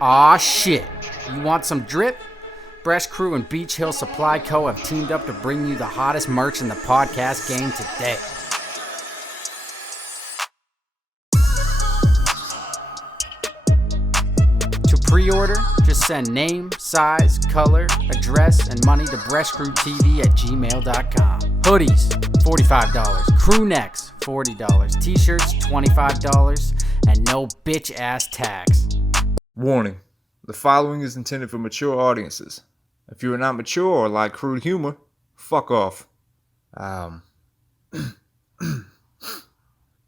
Aw shit. You want some drip? Bresh Crew and Beach Hill Supply Co. have teamed up to bring you the hottest merch in the podcast game today. To pre-order, just send name, size, color, address, and money to breshcrewtv@gmail.com. Hoodies, $45. Crew necks, $40. T-shirts, $25. And no bitch-ass tax. Warning, the following is intended for mature audiences. If you are not mature or like crude humor, fuck off.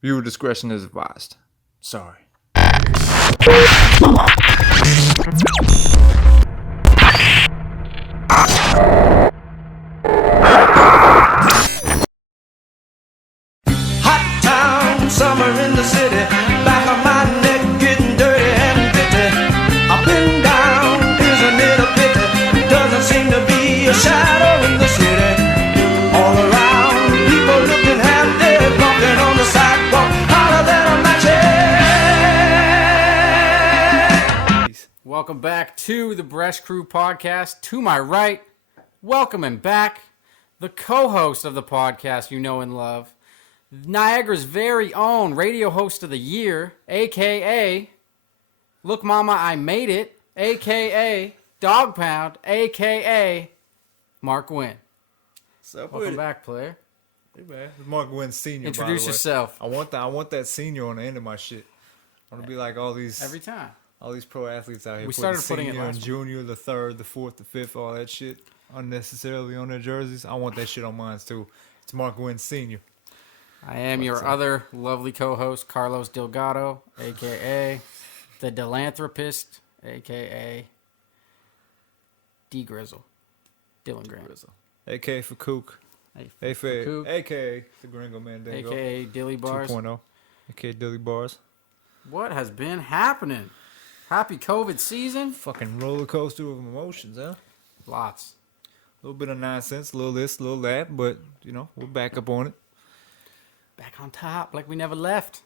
Viewer discretion is advised. Sorry. Hot town, summer in the city. Back of my neck getting dirty and bitty. Up and down, isn't it a pity? Doesn't seem to be a shadow in the city. All around, people looking half dead, walking on the sidewalk, hotter than a match. Welcome back to the Bresh Crew podcast. To my right, welcoming back the co-host of the podcast you know and love, Niagara's very own radio host of the year, a.k.a. Look Mama, I Made It, a.k.a. Dog Pound, a.k.a. Mark Wynn. What's up, Welcome back, player. Hey man, it's Mark Wynn Senior. Introduce yourself. I want that senior on the end of my shit. I want to be like all these pro athletes out here. We started putting it senior last and junior, the third, the fourth, the fifth, all that shit unnecessarily on their jerseys. I want that shit on mine too. It's Mark Wynn Senior. I am your other lovely co-host, Carlos Delgado, a.k.a. the Delanthropist, a.k.a. D. Grizzle. Dylan Graham. A.K. for Kook. A.K. the Gringo Mandingo. A.k.a. Dilly Bars. 2.0. A.K. Dilly Bars. What has been happening? Happy COVID season? Fucking roller coaster of emotions, huh? Lots. A little bit of nonsense, a little this, a little that, but, we're back up on it. Back on top like we never left.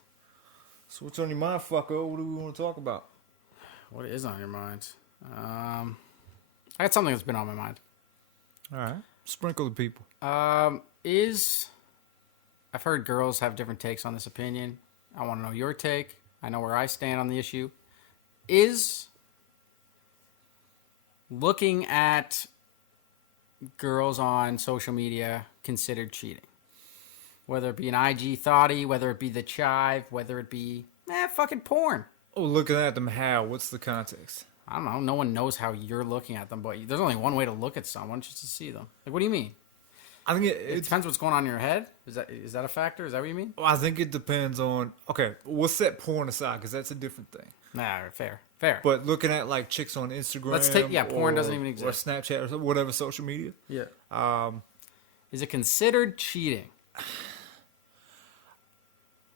So what's on your mind, fucko? What do we want to talk about? What is on your mind? I got something that's been on my mind. All right. Sprinkle the people. I've heard girls have different takes on this opinion. I want to know your take. I know where I stand on the issue. Is looking at girls on social media considered cheating? Whether it be an IG thotty, whether it be the chive, whether it be fucking porn. Oh, looking at them how? What's the context? I don't know. No one knows how you're looking at them, but there's only one way to look at someone, just to see them. Like, what do you mean? I think it depends what's going on in your head. Is that a factor? Is that what you mean? Well, I think it depends on. Okay, we'll set porn aside because that's a different thing. Nah, fair. But looking at like chicks on Instagram, Let's take porn doesn't even exist, or Snapchat or whatever social media. Yeah. Is it considered cheating?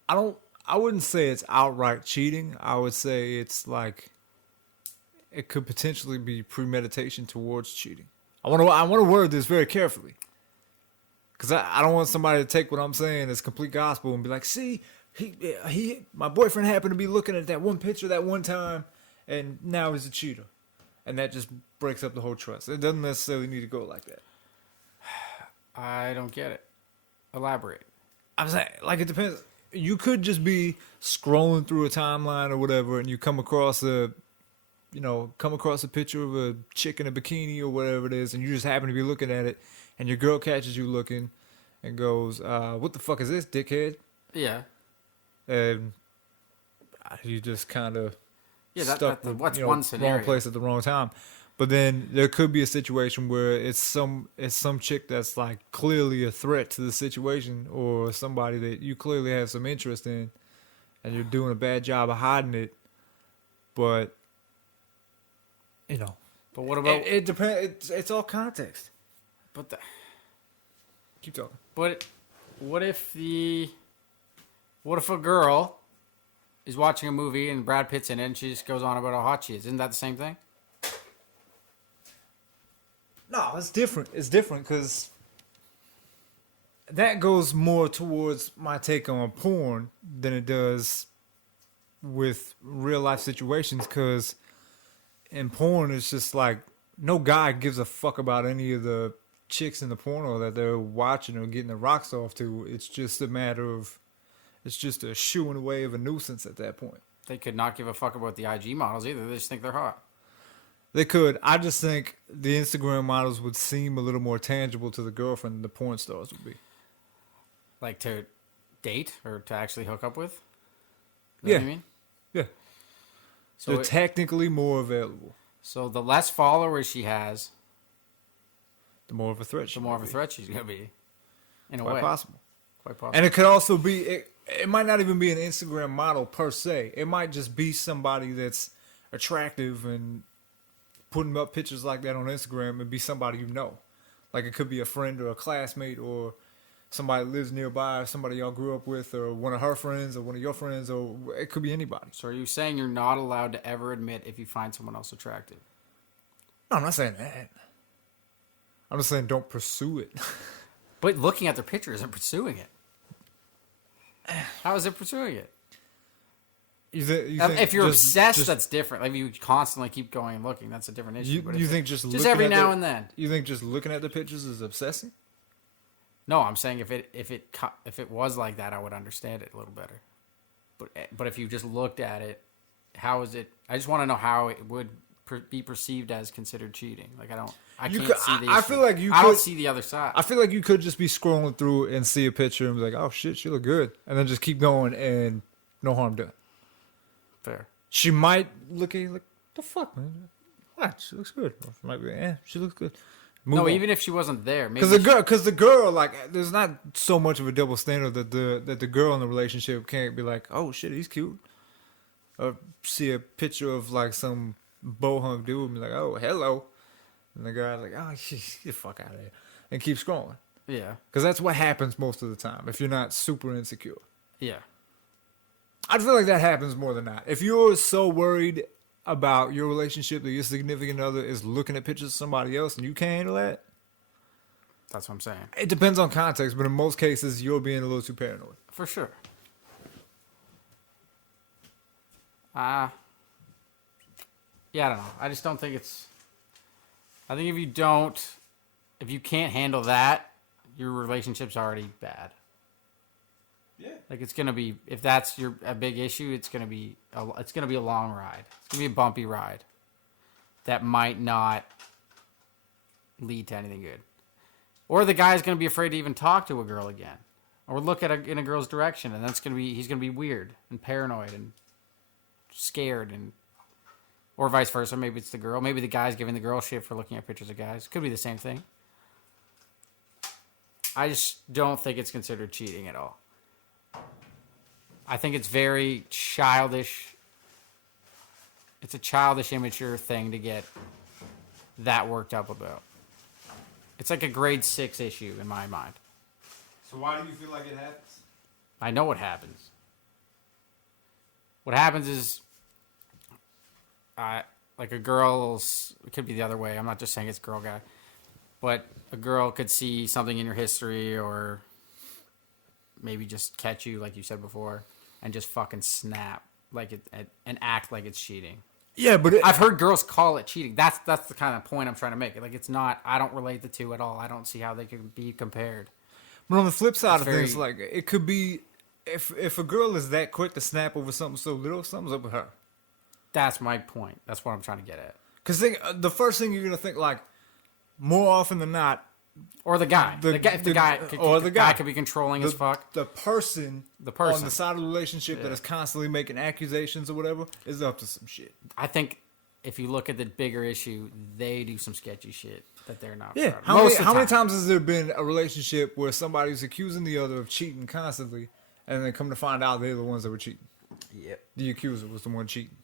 I wouldn't say it's outright cheating. I would say it's like it could potentially be premeditation towards cheating. I want to word this very carefully. Because I don't want somebody to take what I'm saying as complete gospel and be like, see, my boyfriend happened to be looking at that one picture that one time, and now he's a cheater. And that just breaks up the whole trust. It doesn't necessarily need to go like that. I don't get it. Elaborate. I'm saying, like, it depends. You could just be scrolling through a timeline or whatever, and you come across a picture of a chick in a bikini or whatever it is, and you just happen to be looking at it, and your girl catches you looking and goes, what the fuck is this, dickhead? Yeah. And you just kind of stuck what's one scenario? Wrong place at the wrong time. But then there could be a situation where it's some chick that's like clearly a threat to the situation, or somebody that you clearly have some interest in, and you're doing a bad job of hiding it. But But what about it depends. It's all context. Keep talking. But what if a girl is watching a movie and Brad Pitt's in it and she just goes on about how hot she is? Isn't that the same thing? No, it's different. It's different because that goes more towards my take on porn than it does with real life situations, because in porn, it's just like no guy gives a fuck about any of the chicks in the porno that they're watching or getting the rocks off to. It's just a matter of, it's just a shooing away of a nuisance at that point. They could not give a fuck about the IG models either. They just think they're hot. They could. I just think the Instagram models would seem a little more tangible to the girlfriend than the porn stars would be. Like to date or to actually hook up with? Is Yeah. What you mean? Yeah. So They're technically more available. So the less followers she has, The more of a threat. the more of a threat she's going to be. In a Quite way. possible. Quite possible. And it could also be, it might not even be an Instagram model per se. It might just be somebody that's attractive and putting up pictures like that on Instagram and be somebody you know. Like it could be a friend or a classmate or somebody that lives nearby, somebody y'all grew up with, or one of her friends or one of your friends, or it could be anybody. So are you saying you're not allowed to ever admit if you find someone else attractive? No, I'm not saying that. I'm just saying don't pursue it. But looking at their picture isn't pursuing it. How is it pursuing it? You think If you're just- obsessed, that's different. Like if you constantly keep going and looking, that's a different issue. But You if think it- just just looking every at now the- and then? You think just looking at the pictures is obsessing? No, I'm saying if it was like that, I would understand it a little better. But if you just looked at it, how is it? I just want to know how it would be perceived as considered cheating. Like I You can't could- see the I issue. feel like you I don't could- see the other side. I feel like you could just be scrolling through and see a picture and be like, "Oh shit, she look good," and then just keep going and no harm done. Fair. She might look at you like, "The fuck, man? What? She looks good." Or she might be, she looks good. Move No, on. even if she wasn't there, maybe Because the girl, like, there's not so much of a double standard that the girl in the relationship can't be like, "Oh shit, he's cute," or see a picture of like some bohunk dude and be like, "Oh, hello," and the guy's like, "Oh, get the fuck out of here," and keep scrolling. yeah, Because that's what happens most of the time if you're not super insecure. yeah. I feel like that happens more than not. If you're so worried about your relationship that your significant other is looking at pictures of somebody else and you can't handle that, That's what I'm saying. it depends on context, but in most cases, you're being a little too paranoid. For sure. Yeah, I don't know. I just don't think it's. I think if you can't handle that, your relationship's already bad. Yeah. Like it's gonna be, if that's a big issue, it's gonna be a long ride. It's gonna be a bumpy ride that might not lead to anything good. Or the guy's gonna be afraid to even talk to a girl again, or look in a girl's direction, and he's gonna be weird and paranoid and scared, or vice versa. Maybe it's the girl. Maybe the guy's giving the girl shit for looking at pictures of guys. Could be the same thing. I just don't think it's considered cheating at all. I think it's very childish. It's a childish, immature thing to get that worked up about. It's like a grade 6 issue in my mind. So why do you feel like it happens? I know what happens. What happens is, like a girl's, it could be the other way. I'm not just saying it's girl guy, but a girl could see something in your history or maybe just catch you, like you said before, and just fucking snap like it and act like it's cheating. Yeah, but I've heard girls call it cheating. That's the kind of point I'm trying to make. Like it's not. I don't relate the two at all. I don't see how they could be compared. But on the flip side It's of things, very- like it could be if a girl is that quick to snap over something so little, something's up with her. That's my point. That's what I'm trying to get at. Because the first thing you're gonna think, like, more often than not, Or the guy. The- If the the- guy or the guy. could be controlling as fuck. the person person. on the side of the relationship that Yeah. is constantly making accusations or whatever is up to some shit. I think if you look at the bigger issue, they do some sketchy shit that they're not. Yeah. proud of. How Most of the many time. times has there been a relationship where somebody's accusing the other of cheating constantly, and then come to find out they're the ones that were cheating? Yep. The accuser was the one cheating.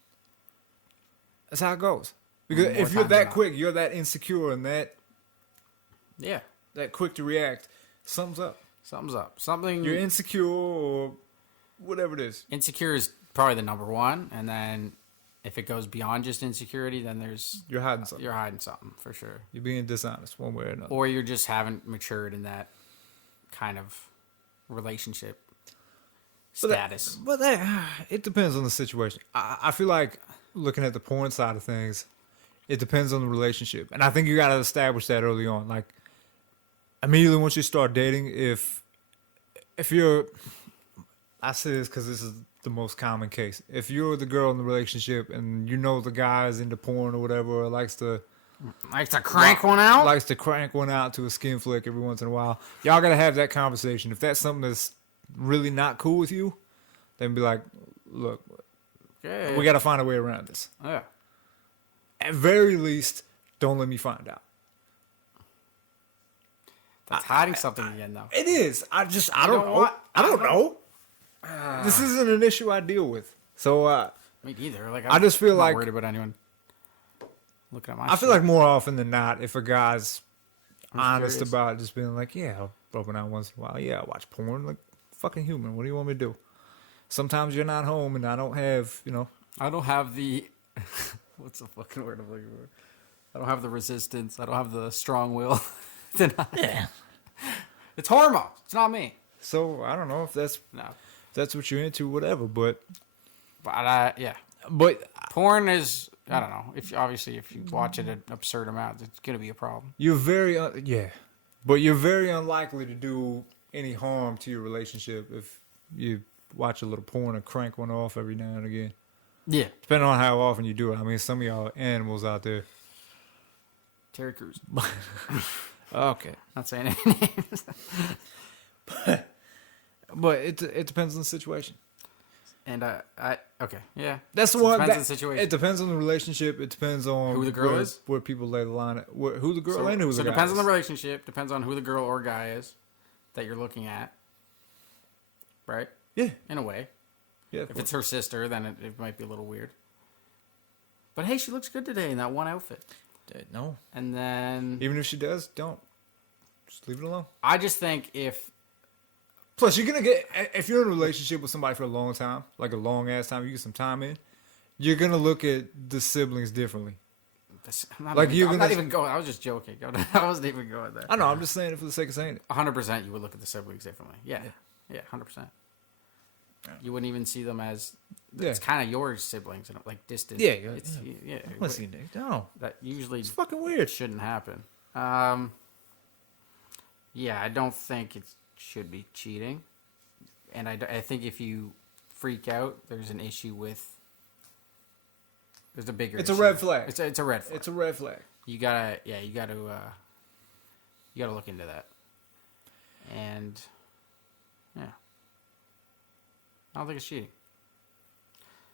That's how it goes. Because More if you're times that than not. quick, you're that insecure and that Yeah. quick to react, something's up. Something's up. Something. You're insecure or whatever it is. Insecure is probably the number one, and then if it goes beyond just insecurity, then You're hiding something. you're hiding something for sure, You're being dishonest one way or another. or you just haven't matured in that kind of relationship status. But it depends on the situation. I feel like looking at the porn side of things, It depends on the relationship, and I think you got to establish that early on. Like immediately once you start dating, if you're, I say this because this is the most common case. If you're the girl in the relationship and you know the guy is into porn or whatever, or likes to crank one out, likes to crank one out to a skin flick every once in a while, y'all gotta have that conversation. If that's something that's really not cool with you, then be like, look, we gotta find a way around this. Yeah. At very least, don't let me find out. That's hiding something again, though. It is. I don't know. I don't know. This isn't an issue I deal with. So, me neither. Like, I just feel I'm like not worried about anyone looking at my I feel like more often than not, if a guy's honest curious. about just being like, yeah, I'll open out once in a while. Yeah, I watch porn. Like, fucking human. What do you want me to do? Sometimes you're not home and I don't have, I don't have the what's the fucking word I'm looking for? I don't have the resistance. I don't have the strong will. Yeah. It's hormones. It's not me. So, I don't know if that's what you're into, whatever. But yeah. But Porn is, I don't know. If you watch it an absurd amount, it's gonna be a problem. you're very, but you're very unlikely to do any harm to your relationship if you watch a little porn and crank one off every now and again. Yeah. Depending on how often you do it. I mean, some of y'all are animals out there. Terry Crews. Okay. Not saying any names. But it depends on the situation. And okay, yeah. That's the So it one. depends on the situation. It depends on the relationship. It depends on Who the girl is? where people lay the line. Who the girl and who the so guy it depends is. on the relationship. Depends on who the girl or guy is that you're looking at. Right? Yeah. In a way. Yeah. If it's her sister, then it might be a little weird. But hey, she looks good today in that one outfit. No. And then Even if she does, don't. Just leave it alone. I just think Plus, you're gonna get if you're in a relationship with somebody for a long time, like a long ass time, you get some time in. You're gonna look at the siblings differently. I'm not, Like even, you're I'm gonna- not even going. I was just joking. I wasn't even going there. I know. I'm just saying it for the sake of saying it. 100%, you would look at the siblings differently. Yeah, 100%. You wouldn't even see them as it's kind of your siblings, like distant. Yeah, It's, yeah. Listen, no, That usually it's fucking weird. shouldn't happen. Yeah, I don't think it should be cheating, and I think if you freak out, there's an issue with. There's a bigger. It's a issue. red flag. It's a red flag. It's a red flag. You gotta look into that. And yeah, I don't think it's cheating.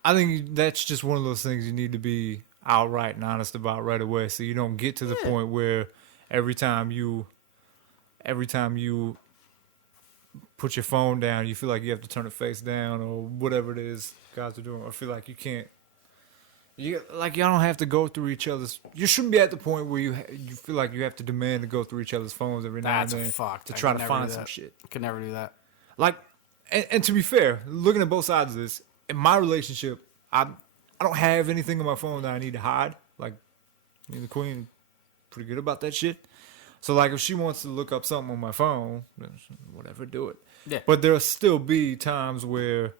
I think that's just one of those things you need to be outright and honest about right away, so you don't get to the point where every time you put your phone down, you feel like you have to turn it face down or whatever it is guys are doing, or feel like you can't. Y'all don't have to go through each other's. You shouldn't be at the point where you feel like you have to demand to go through each other's phones every now and That's then fucked. to I try could to never find do some that. shit. Could never do that. Like, and to be fair, looking at both sides of this, in my relationship, I don't have anything on my phone that I need to hide. Like, me and the queen, pretty good about that shit. So, like, if she wants to look up something on my phone, whatever, do it. Yeah. But there'll still be times where,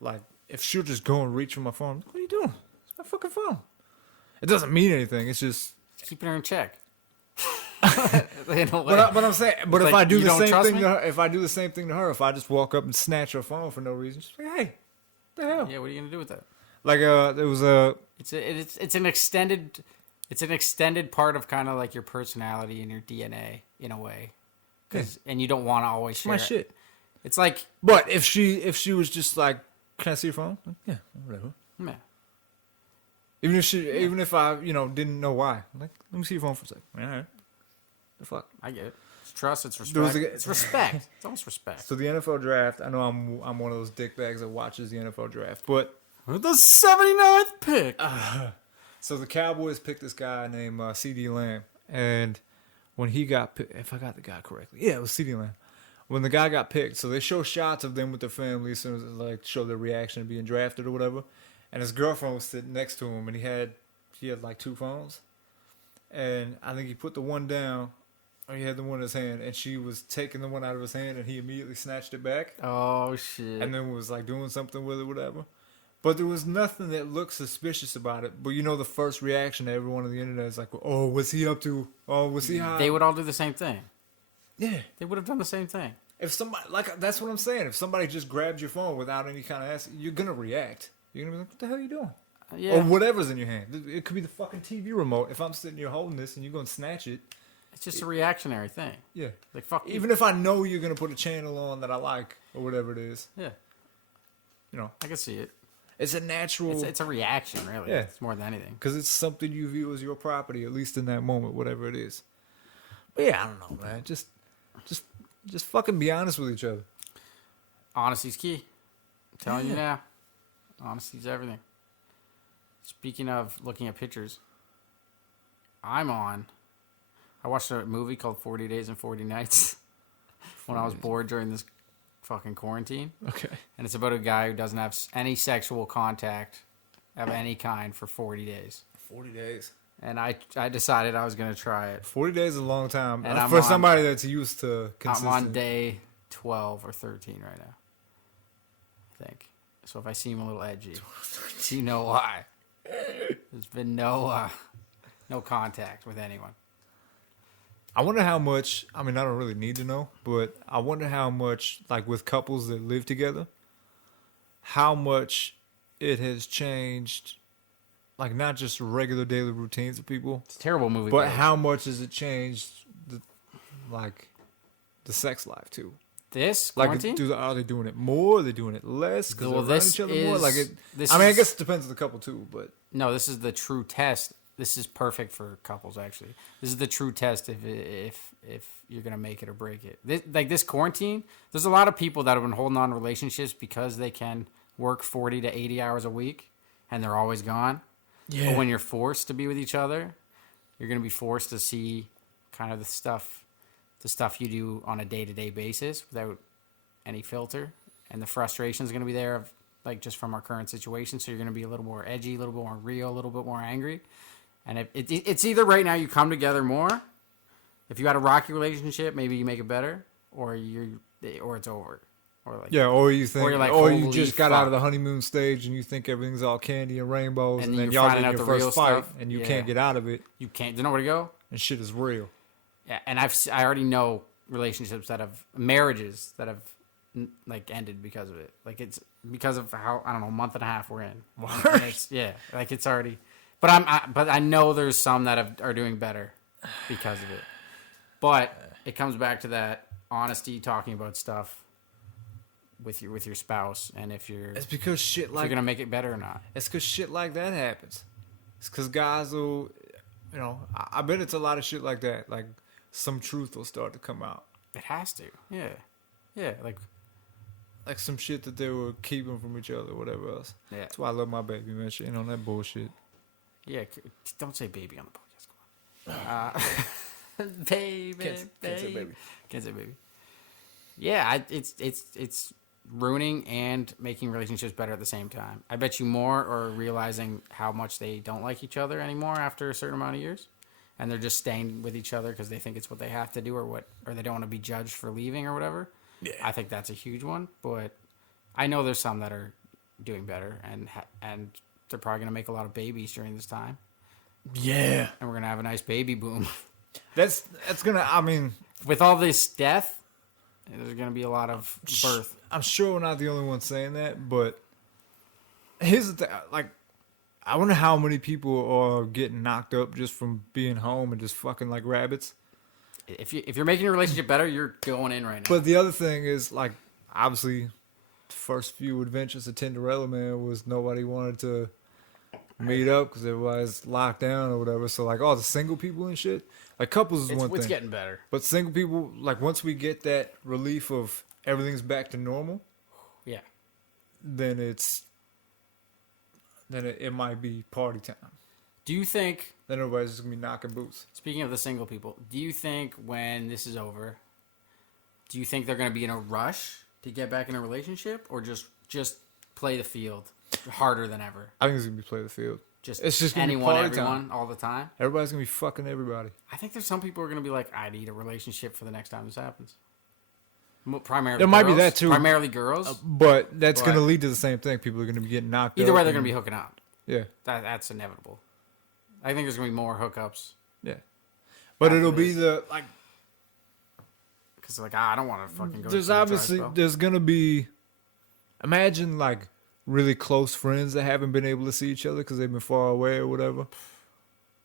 like, if she'll just go and reach for my phone, what are you doing? It's my fucking phone. It doesn't mean anything. It's just Keeping her in check. But I'm saying, but It's if like, I do you the don't same trust thing me? to her, if I do the same thing to her, if I just walk up and snatch her phone for no reason, she's like, "Hey, what the hell?" Yeah, what are you gonna do with that? Like, there was a It's an extended part of kind of like your personality and your DNA in a way, and you don't want to always share my it. shit. It's like But if she was just like, "Can I see your phone?" Like, yeah, whatever. man, Even if I didn't know why, I'm like, let me see your phone for a second. All right, the fuck. I get it. It's trust. It's There was respect. a- It's respect. It's almost respect. So the NFL draft, I know I'm one of those dickbags that watches the NFL draft, but The 79th pick. so the Cowboys picked this guy named C.D. Lamb, and when he got picked, if I got the guy correctly, yeah, it was C.D. Lamb. When the guy got picked, so they show shots of them with their family as soon as like show their reaction to being drafted or whatever, and his girlfriend was sitting next to him, and he had like two phones, and I think he put the one down, or he had the one in his hand, and she was taking the one out of his hand, and he immediately snatched it back, Oh shit. and then was like doing something with it, whatever. But there was nothing that looked suspicious about it. But you know, the first reaction to everyone on the internet is like, "Oh, what's he up to? Oh, was he high?" They would all do the same thing. Yeah. They would have done the same thing. If somebody, like, that's what I'm saying. If somebody just grabs your phone without any kind of ask, you're gonna react. You're gonna be like, "What the hell are you doing?" Yeah. Or whatever's in your hand. It could be the fucking TV remote. If I'm sitting here holding this and you're gonna snatch it, It's just a reactionary thing. yeah. Like, fuck you. Even if I know you're gonna put a channel on that I like or whatever it is, Yeah. you know, I can see it. it's a natural. It's a reaction, really. Yeah. It's more than anything. Because it's something you view as your property, at least in that moment, whatever it is. But yeah, I don't know, man. Just fucking be honest with each other. Honesty's key. I'm telling you now. Honesty's everything. Speaking of looking at pictures, I watched a movie called 40 Days and 40 Nights when I was bored during this fucking quarantine. Okay. And it's about a guy who doesn't have any sexual contact of any kind for 40 days. 40 days. And I decided I was going to try it. 40 days is a long time. And I'm for on- somebody that's used to I'm consistent. on day 12 or 13 right now, I think. So if I seem a little edgy, you know why. There's been no contact with anyone. I wonder how much, I mean, I don't really need to know, but I wonder how much, like with couples that live together, how much it has changed, like not just regular daily routines of people, It's a terrible movie. but though. how much has it changed, the sex life too? This Like, quarantine? are they doing it more? Are they doing it less? Because Well, they're around this each other more? is- Like it, this I mean, I is- guess it depends on the couple too, but No, this is the true test. This is perfect for couples, actually. This is the true test if you're gonna make it or break it. This quarantine, there's a lot of people that have been holding on to relationships because they can work 40 to 80 hours a week, and they're always gone. yeah. But when you're forced to be with each other, you're gonna be forced to see kind of the stuff you do on a day-to-day basis without any filter, and the frustration is gonna be there of like just from our current situation. So you're gonna be a little more edgy, a little bit more real, a little bit more angry. And if it's either right now you come together more. If you had a rocky relationship, maybe you make it better, or it's over, or like Yeah, or you think, Or you're like, or you holy just got out of fuck. the honeymoon stage and you think everything's all candy and rainbows, And and then then you're y'all finding get out your the real first fight stuff. and you Yeah. can't get out of it, you can't. There's nowhere to go. and shit is real. Yeah, and I already know relationships marriages that have like ended because of it. Like it's because of how I don't know, a month and a half we're in. And it's already. But I know there's some that are doing better because of it. But it comes back to that honesty, talking about stuff with your spouse, and if you're because shit you're gonna make it better or not. It's because shit like that happens. It's because guys will, I bet it's a lot of shit like that. Like some truth will start to come out. It has to. Yeah. Like some shit that they were keeping from each other, or whatever else. Yeah. That's why I love my baby, man. She ain't on that bullshit. Yeah. Don't say baby on the podcast. Come on. Baby. Can't say baby. Can't say baby. Yeah, it's ruining and making relationships better at the same time. I bet you more are realizing how much they don't like each other anymore after a certain amount of years, and they're just staying with each other because they think it's what they have to do, or they don't want to be judged for leaving or whatever. Yeah. I think that's a huge one, but I know there's some that are doing better, and they're probably gonna make a lot of babies during this time, Yeah. and we're gonna have a nice baby boom. That's gonna. I mean, With all this death, there's gonna be a lot of birth. I'm sure we're not the only ones saying that, but here's the thing. Like, I wonder how many people are getting knocked up just from being home and just fucking like rabbits. If you're making your relationship better, you're going in right now. But the other thing is, like, obviously, the first few adventures of Tinderella, man, was nobody wanted to meet up because everybody's locked down or whatever. So, like, all the single people and shit, like, couples is one it's thing. getting better. But single people, like, once we get that relief of everything's back to normal, Yeah. then it might be party time. Do you think, Then everybody's just gonna be knocking boots. speaking of the single people, do you think when this is over, do you think they're going to be in a rush to get back in a relationship, or just play the field harder than ever? I think it's gonna be play the field. It's just gonna be anyone, party everyone, time. all the time? Everybody's gonna be fucking everybody. I think there's some people who are going to be like, I need a relationship for the next time this happens. Primarily There might be that too. Primarily girls. But that's going to lead to the same thing. People are going to be getting knocked Either up. way, they're going to be hooking up. Yeah. That's inevitable. I think there's going to be more hookups. Yeah. But it'll be the, like... Because like, I don't want to fucking go There's to obviously, drive, there's going to be... Imagine, like, really close friends that haven't been able to see each other because they've been far away or whatever.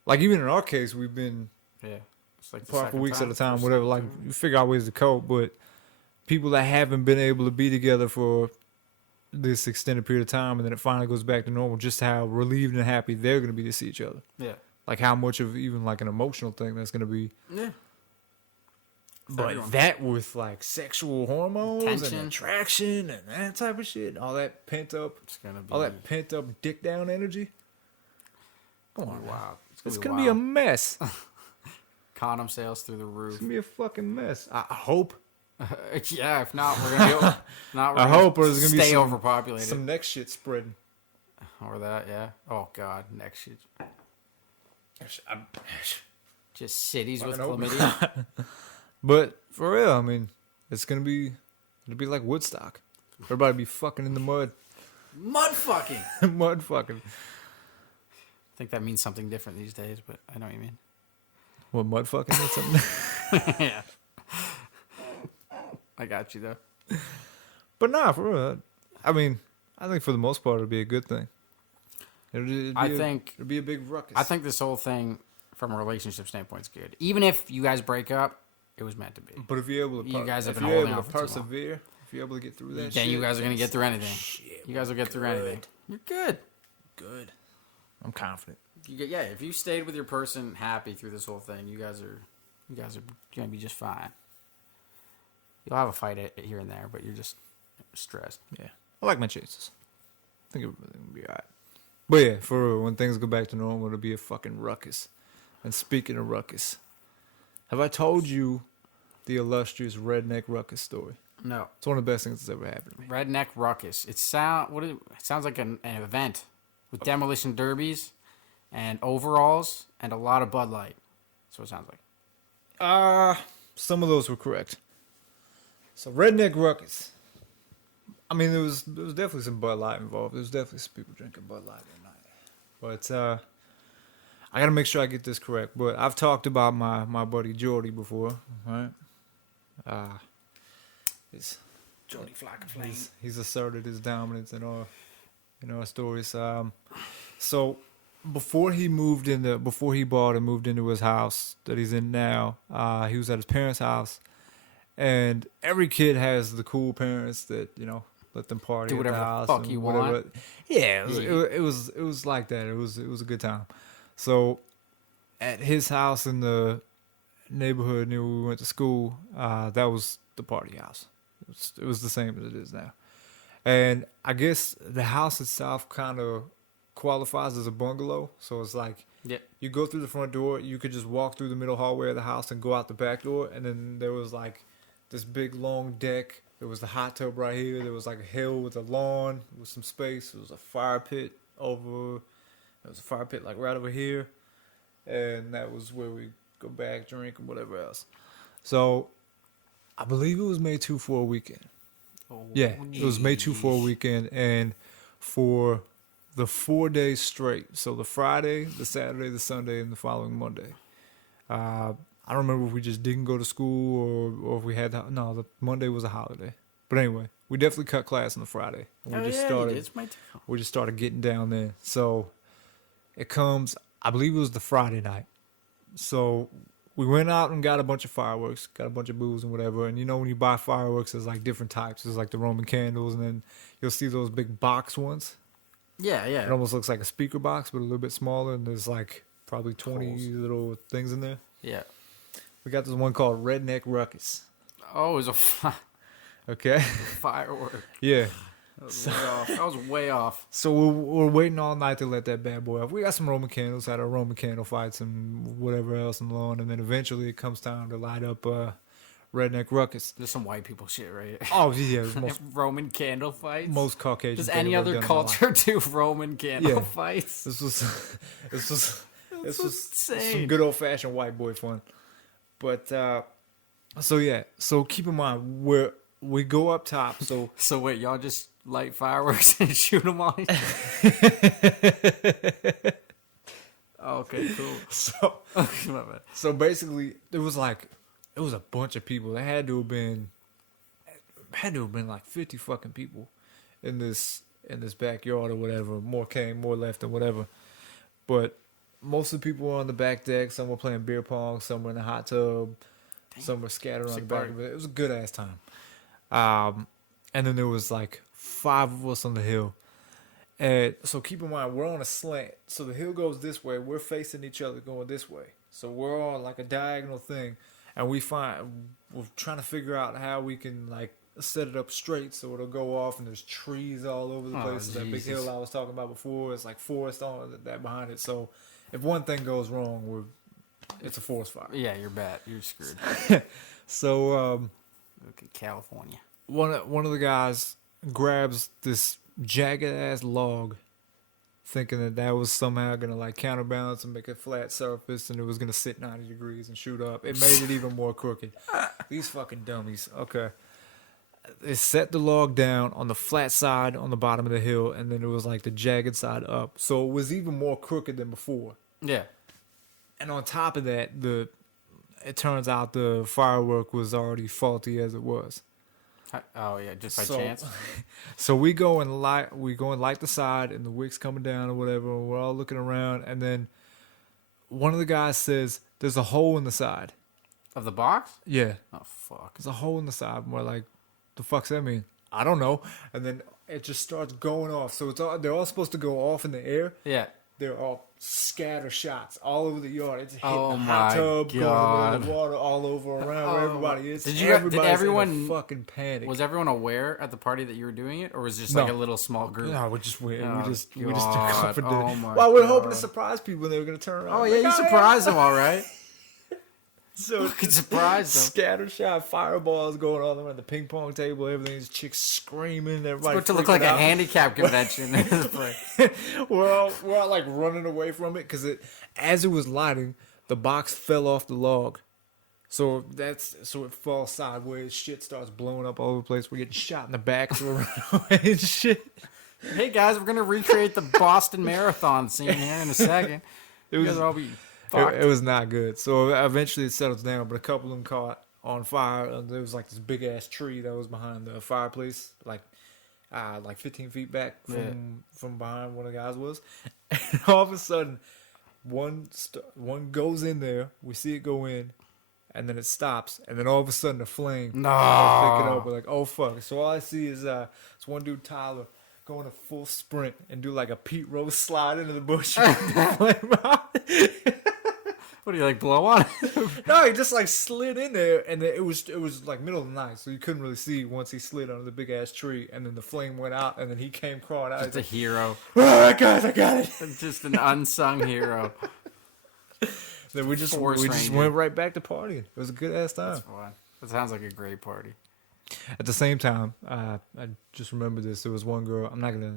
Like, even in our case, we've been... Yeah. It's like apart for weeks at a time, whatever. Like, you figure out ways to cope, but people that haven't been able to be together for this extended period of time, and then it finally goes back to normal, just how relieved and happy they're going to be to see each other. Yeah. Like, how much of even, like, an emotional thing that's going to be. Yeah. But that with, like, sexual hormones Tension. and attraction and that type of shit, all that pent-up, all that pent-up dick-down energy. Come on, wow. It's going to be a mess. Condom sales through the roof. It's going to be a fucking mess. I hope. Yeah, if not, we're gonna be. I hope there's gonna stay be overpopulated. Some neck shit spreading. Or that, yeah. Oh god, neck shit. Just cities with chlamydia. But for real, I mean, it'll be like Woodstock. Everybody be fucking in the mud. Mud fucking. Mud fucking. I think that means something different these days, but I know what you mean. What, mud fucking means something? Yeah. I got you though. But nah, for real. I mean, I think for the most part it'll be a good thing. It'll be a big ruckus. I think this whole thing, from a relationship standpoint, is good. Even if you guys break up, it was meant to be. But if you're able to, you guys have been holding out for persevere, if you're able to get through that, then you guys are gonna get through anything. You guys will get through anything. You're good. Good. I'm confident. Yeah, if you stayed with your person happy through this whole thing, you guys are gonna be just fine. You'll have a fight here and there, but you're just stressed. Yeah, I like my chances. I think everything will be alright. But yeah, for real, when things go back to normal, it'll be a fucking ruckus. And speaking of ruckus, have I told you the illustrious redneck ruckus story? No. It's one of the best things that's ever happened to me. Redneck ruckus. It sounds like an event with demolition derbies and overalls and a lot of Bud Light. That's what it sounds like. Some of those were correct. So redneck ruckus. I mean, there was definitely some Bud Light involved. There was definitely some people drinking Bud Light at night. But I gotta make sure I get this correct. But I've talked about my buddy Jordy before, right? Jordy Flock Flame. He's asserted his dominance in our stories. So before he bought and moved into his house that he's in now, he was at his parents' house. And every kid has the cool parents that, let them party do whatever at the house. The fuck you want. Yeah, it was like that. It was a good time. So at his house in the neighborhood near where we went to school, that was the party house. It was the same as it is now. And I guess the house itself kind of qualifies as a bungalow. So it's like, you go through the front door, you could just walk through the middle hallway of the house and go out the back door. And then there was like this big long deck. There was the hot tub right here. There was like a hill with a lawn with some space. There was a fire pit like right over here. And that was where we go back, drink, and whatever else. So I believe it was May 2 for a weekend. Oh, yeah, it was May 2 for a weekend. And for the 4 days straight, so the Friday, the Saturday, the Sunday, and the following Monday. I don't remember if we just didn't go to school or if we had the Monday was a holiday. But anyway, we definitely cut class on the Friday. And we just started getting down there. So it comes, I believe it was the Friday night. So we went out and got a bunch of fireworks, got a bunch of booze and whatever. And when you buy fireworks, there's like different types. There's like the Roman candles, and then you'll see those big box ones. Yeah. It almost looks like a speaker box, but a little bit smaller. And there's like probably 20 little things in there. Yeah. We got this one called Redneck Ruckus. Oh, it was okay. Firework. Yeah. That was way off. So we're waiting all night to let that bad boy off. We got some Roman candles, had our Roman candle fights and whatever else in the lawn, and then eventually it comes time to light up Redneck Ruckus. There's some white people shit, right? Oh yeah, Roman candle fights. Most Caucasian. Does any other culture do Roman candle fights? This was insane. Some good old fashioned white boy fun. But so keep in mind we go up top. So So wait, y'all just light fireworks and shoot them on each other? Okay, cool. so Okay, my bad. so basically, it was a bunch of people. It had to have been like 50 fucking people in this backyard or whatever. More came, more left, and whatever. But most of the people were on the back deck. Some were playing beer pong. Some were in the hot tub. Some were scattered on the back of it. It was a good ass time. And then there was like 5 of us on the hill. And so keep in mind, we're on a slant. So the hill goes this way. We're facing each other going this way. So we're on like a diagonal thing. And we're trying to figure out how we can like set it up straight so it'll go off, and there's trees all over the place. So that big hill I was talking about before, it's like forest on that behind it. So if one thing goes wrong, it's a forest fire. Yeah, you're bad. You're screwed. So Look at California. one of the guys grabs this jagged ass log, thinking that was somehow gonna like counterbalance and make a flat surface, and it was gonna sit 90 degrees and shoot up. It made it even more crooked. These fucking dummies. Okay. They set the log down on the flat side on the bottom of the hill, and then it was like the jagged side up. So it was even more crooked than before. Yeah. And on top of that, it turns out the firework was already faulty as it was. Oh yeah, just by chance. So we go and light the side, and the wick's coming down or whatever. And we're all looking around, and then one of the guys says, "There's a hole in the side." Of the box? Yeah. Oh fuck. There's a hole in the side. And we're like, the fuck's that mean? I don't know. And then it just starts going off. So they're all supposed to go off in the air. Yeah. They're all scatter shots all over the yard. It's hitting Oh the my hot tub, God. going in the water all over around where everybody is. Did Everybody's everyone in a fucking panic? Was everyone aware at the party that you were doing it, or was it just like a little small group? No, we just took God. off and did Oh it. my Well, we were hoping to God. surprise people, and they were going to turn around. Oh yeah, you surprised them, all right. So Fucking surprised them. scatter shot, fireballs going all around the ping pong table. Everything's chicks screaming. Everybody It's to look freaking like a out. handicap convention. we're all like running away from it because as it was lighting, the box fell off the log. So it falls sideways. Shit starts blowing up all over the place. We're getting shot in the back, so we're running away and shit. Hey guys, we're gonna recreate the Boston Marathon scene here in a second. You guys will all be fucked. It was not good. So eventually it settles down, but a couple of them caught on fire. And there was like this big ass tree that was behind the fireplace, like 15 feet back from behind one of the guys was. And all of a sudden, one goes in there. We see it go in, and then it stops. And then all of a sudden, the flame starts picking up. We're like, oh fuck! So all I see is this one dude, Tyler, going a full sprint and do like a Pete Rose slide into the bush. And the flame out. What do you like, blow on? No, he just like slid in there, and it was like middle of the night, so you couldn't really see once he slid under the big ass tree, and then the flame went out, and then he came crawling out. Just a hero. Oh, guys, I got it. Just an unsung hero. Then we just Forest Ranger. went right back to partying. It was a good ass time. That's fun. That sounds like a great party. At the same time, I just remember this. There was one girl. I'm not gonna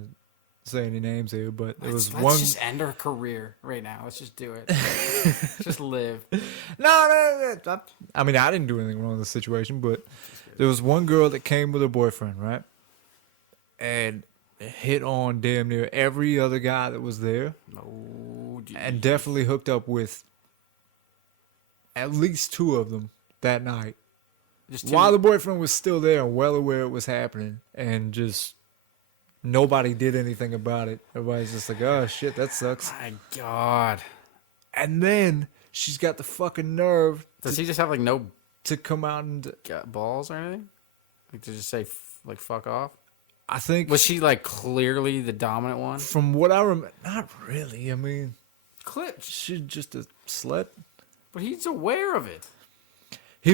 say any names here, but there was Let's one. just end her career right now. Let's just do it. Just live. No. I mean, I didn't do anything wrong in this situation, but there was one girl that came with her boyfriend, right? And hit on damn near every other guy that was there. Oh, geez. And definitely hooked up with at least 2 of them that night. Just While the boyfriend was still there and well aware it was happening, and just nobody did anything about it. Everybody's just like, oh shit, that sucks. My God. And then she's got the fucking nerve Does he just have like no to come out and balls or anything? Like to just say like fuck off? I think Was she like clearly the dominant one? from what I remember, not really. I mean, Clips. she's just a slut. But he's aware of it. I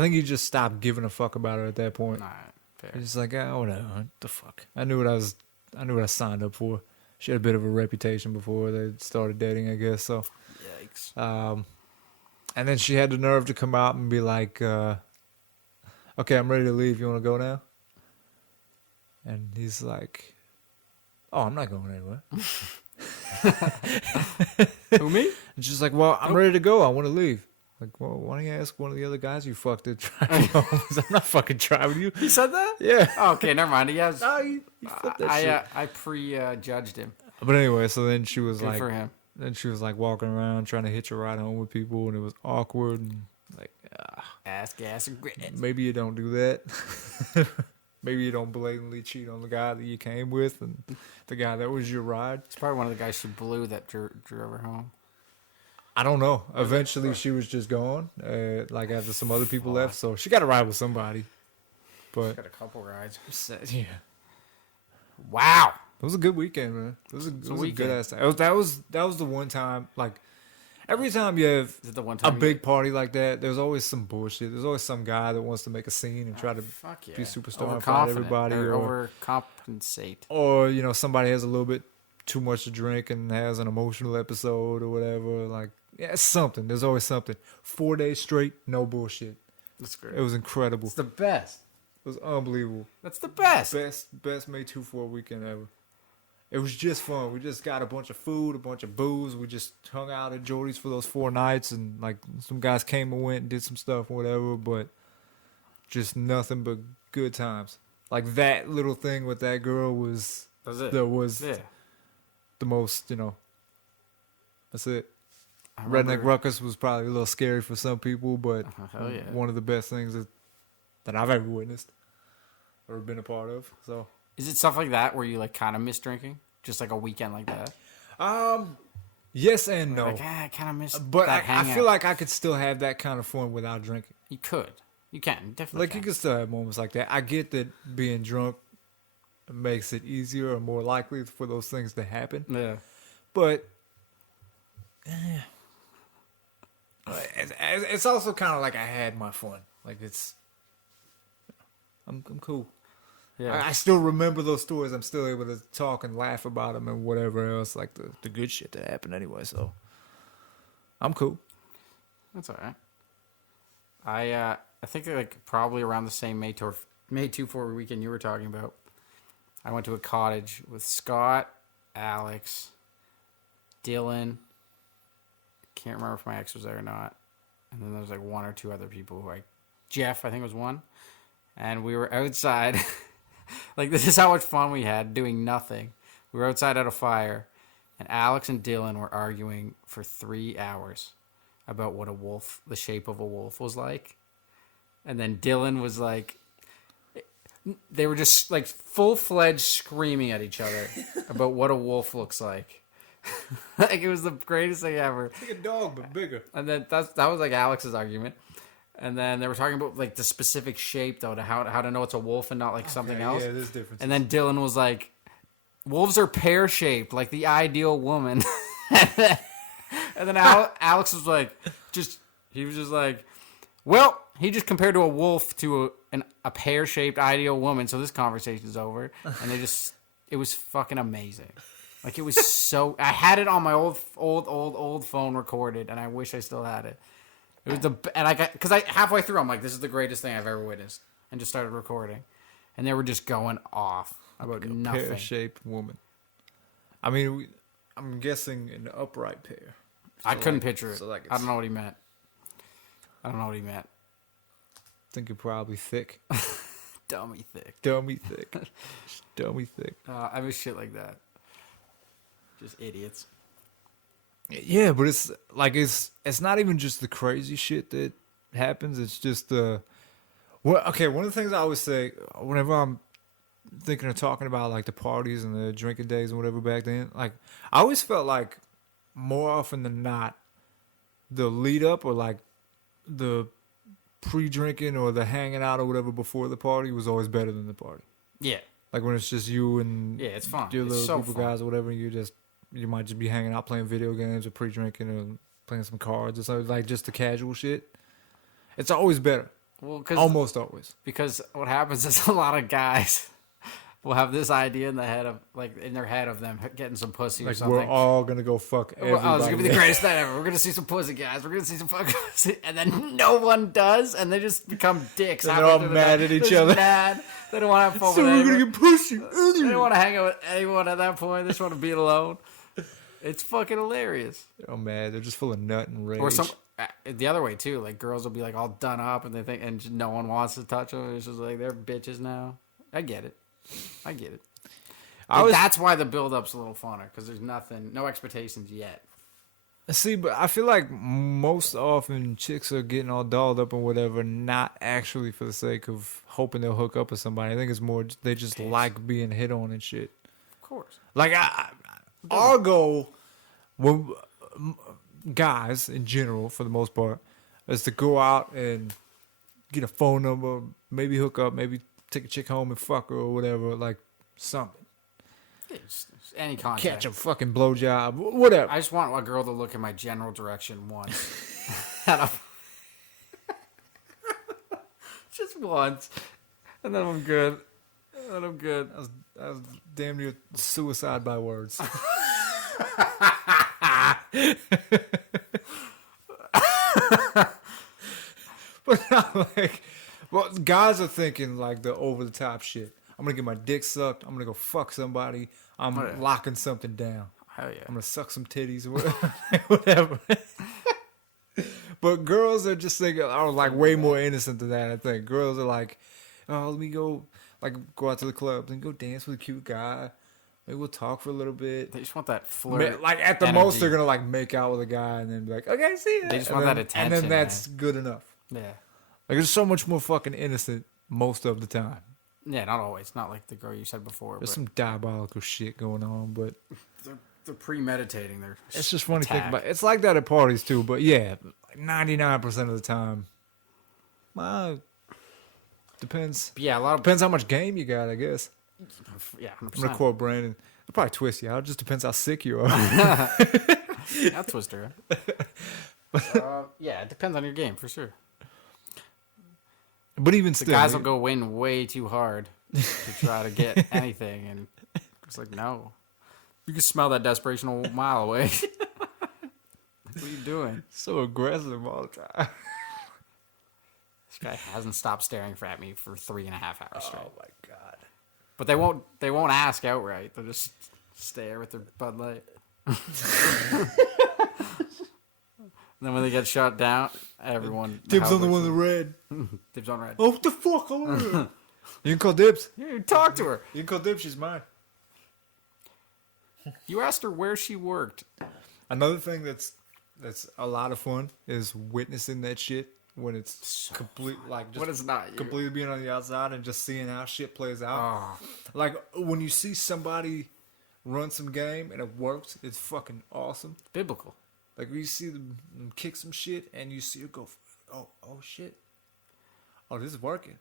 think he just stopped giving a fuck about her at that point. Nah, fair. He's just like, oh, whatever. What the fuck? I knew what I signed up for. She had a bit of a reputation before they started dating, I guess. So, Yikes. and then she had the nerve to come out and be like, okay, I'm ready to leave. You want to go now? And he's like, oh, I'm not going anywhere. Who, me? And she's like, well, I'm ready to go. I want to leave. Like, well, why don't you ask one of the other guys you fucked to drive you home? 'Cause I'm not fucking driving you. He said that? Yeah. Oh, okay, never mind. He has. No, he flipped that shit. I prejudged him. But anyway, so then she was Good like, for him. then she was like walking around trying to hitch a ride home with people, and it was awkward. And like, Ass, gas, and grits. maybe you don't do that. Maybe you don't blatantly cheat on the guy that you came with and the guy that was your ride. It's probably one of the guys she blew that drove her home. I don't know. Eventually, she was just gone. Like after some other people left, so she got a ride with somebody. But Got a couple rides. yeah, Wow. it was a good weekend, man. It was a good weekend. ass time. That was the one time. Like every time you have Is it the one a time? big party like that, there's always some bullshit. There's always some guy that wants to make a scene and try to Fuck yeah. be superstar in front of everybody, Or overcompensate. or somebody has a little bit too much to drink and has an emotional episode or whatever. Like, yeah, it's something. There's always something. 4 days straight, no bullshit. That's great. It was incredible. It's the best. It was unbelievable. That's the best. Best May 2-4 weekend ever. It was just fun. We just got a bunch of food, a bunch of booze. We just hung out at Jordy's for those 4 nights, and like some guys came and went and did some stuff, whatever. But just nothing but good times. Like that little thing with that girl was That's it. the most. That's it. I Redneck remember- Ruckus was probably a little scary for some people, but Hell yeah. one of the best things that I've ever witnessed or been a part of. So. Is it stuff like that where you like kind of miss drinking? Just like a weekend like that? Yes and no. Like, I kind of miss But that I hangout. feel like I could still have that kind of fun without drinking. You could. You can. You definitely Like can. you can still have moments like that. I get that being drunk makes it easier or more likely for those things to happen. Yeah. But it's also kind of like I had my fun. Like I'm cool. Yeah. I still remember those stories. I'm still able to talk and laugh about them and whatever else, like the good shit that happened anyway. So I'm cool. That's all right. I think like probably around the same May 2-4 weekend you were talking about. I went to a cottage with Scott, Alex, Dylan. Can't remember if my ex was there or not. And then there was like 1 or 2 other people Jeff, I think was one. And we were outside. Like, this is how much fun we had doing nothing. We were outside at a fire, and Alex and Dylan were arguing for 3 hours about what the shape of a wolf was like. And then Dylan was like, they were just like full-fledged screaming at each other about what a wolf looks like. Like, it was the greatest thing ever. Like a dog, but bigger. And then that was like Alex's argument. And then they were talking about like the specific shape though, to how to know it's a wolf and not like something else. Yeah, there's differences. And then Dylan was like, wolves are pear shaped, like the ideal woman. and then Alex was like, he was just like, well, he just compared to a wolf to a pear shaped ideal woman. So this conversation's over. And it was fucking amazing. Like, it was so, I had it on my old phone recorded, and I wish I still had it. It was because halfway through, I'm like, this is the greatest thing I've ever witnessed, and just started recording. And they were just going off about nothing. Pear-shaped woman. I mean, I'm guessing an upright pear. I couldn't picture it. so like I don't know what he meant. I think you're probably thick. Dummy thick. Dummy thick. Dummy thick. I miss shit like that. Just idiots. Yeah, but it's like it's not even just the crazy shit that happens. It's just one of the things I always say whenever I'm thinking of talking about like the parties and the drinking days and whatever back then, like I always felt like more often than not, the lead up or like the pre-drinking or the hanging out or whatever before the party was always better than the party. Yeah. Like when it's just you and It's fun. your It's little so group fun. of guys or whatever, you might just be hanging out playing video games or pre-drinking or playing some cards or something, like just the casual shit. It's always better. Well, Almost always. Because what happens is a lot of guys will have this idea in their head of them getting some pussy or Like something. we're all gonna go fuck everybody. Oh, it's gonna be the greatest night ever. We're gonna see some pussy, guys. We're gonna see some fucking pussy, and then no one does, and they just become dicks. And they're all mad at each other. Mad. They don't want to have fun So with we're anyone. gonna get pussy. They don't want to hang out with anyone at that point. They just want to be alone. It's fucking hilarious. Oh man, they're just full of nut and rage. Or some the other way too. Like girls will be like all done up and they think, and just no one wants to touch them. It's just like they're bitches now. I get it. That's why the build up's a little funner because there's no expectations yet. See, but I feel like most often chicks are getting all dolled up and whatever, not actually for the sake of hoping they'll hook up with somebody. I think it's more they just like being hit on and shit. Of course. Like our goal, when guys in general, for the most part, is to go out and get a phone number, maybe hook up, maybe take a chick home and fuck her or whatever, like something. Yeah, just any contact. Catch a fucking blowjob, whatever. I just want a girl to look in my general direction once. Just once. And then I'm good. That was damn near suicide by words. But I'm like, well, guys are thinking like the over the top shit. I'm gonna get my dick sucked. I'm gonna go fuck somebody. I'm locking something down. Hell yeah. I'm gonna suck some titties or whatever. But girls are just thinking, are like way more innocent than that. I think girls are like, oh, let me go out to the club and go dance with a cute guy. Maybe we'll talk for a little bit. They just want that flirt. Like at the most, they're gonna like make out with a guy and then be like, okay, see ya. They just want that attention, and then that's good enough. Yeah. Like it's so much more fucking innocent most of the time. Yeah, not always. Not like the girl you said before. There's some diabolical shit going on, but they're premeditating. It's just funny to think about. It's like that at parties too, but yeah, like 99% of the time, depends. Yeah, depends how much game you got, I guess. Yeah, 100%. I'm gonna quote Brandon. It'll probably twist you out. It just depends how sick you are. I'll twist her. Yeah, it depends on your game for sure. But even the still, guys will go in way too hard to try to get anything, and it's like, no, you can smell that desperation a mile away. What are you doing? So aggressive all the time. This guy hasn't stopped staring at me for 3.5 hours straight. Oh my god! But they won't ask outright. They'll just stare with their Bud Light. And then when they get shut down, everyone dibs on the one in the red. Dibs on red. Oh, what the fuck? You can call dibs. You talk to her. You can call dibs. She's mine. You asked her where she worked. Another thing that's a lot of fun is witnessing that shit when it's complete, like just when it's not you. Completely being on the outside and just seeing how shit plays out. Oh. Like when you see somebody run some game and it works, it's fucking awesome. Biblical. Like when you see them kick some shit and you see her go, oh shit, oh this is working.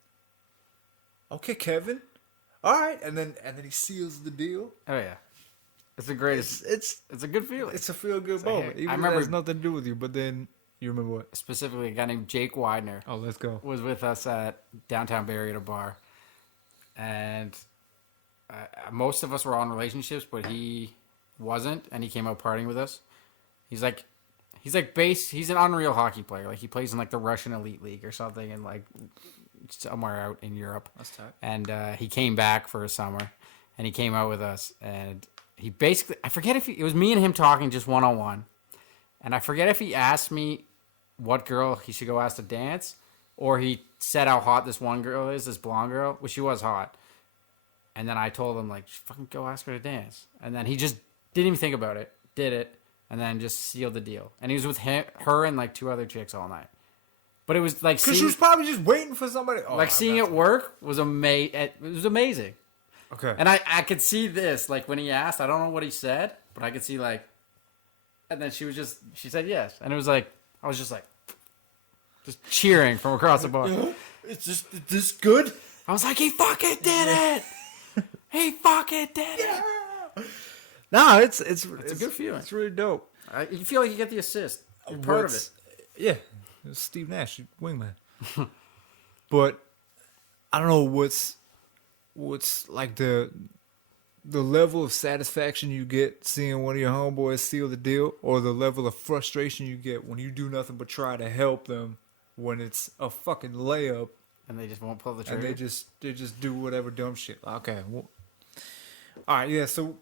Okay, Kevin, all right, and then he seals the deal. Oh yeah, it's the greatest. It's a good feeling. It's a feel good moment. Even I if remember it has nothing to do with you, but then you remember what? Specifically, a guy named Jake Widener. Oh, let's go. Was with us at downtown Barrie at a bar, and most of us were on relationships, but he wasn't, and he came out partying with us. He's an unreal hockey player. Like he plays in like the Russian elite league or something, and like somewhere out in Europe. That's tight. And he came back for a summer, and he came out with us, and he basically, I forget if it was me and him talking just one-on-one, and I forget if he asked me what girl he should go ask to dance, or he said how hot this one girl is, this blonde girl, which she was hot. And then I told him, like, fucking go ask her to dance. And then he just didn't even think about it, did it, and then just sealed the deal. And he was with her and like 2 other chicks all night. But it was like because she was probably just waiting for somebody. Oh, like seeing it work was amazing. It was amazing. Okay. And I could see this, like when he asked, I don't know what he said, but I could see like, and then she said yes, and it was like I was just cheering from across the bar. It's this good. I was like, he fucking did it. He fucking did it. No, it's a good feeling. It's really dope. You feel like you get the assist. You're part of it. Yeah, it was Steve Nash, wingman. But I don't know what's like the level of satisfaction you get seeing one of your homeboys seal the deal, or the level of frustration you get when you do nothing but try to help them when it's a fucking layup and they just won't pull the trigger. And they just do whatever dumb shit. Okay, well, all right, yeah. So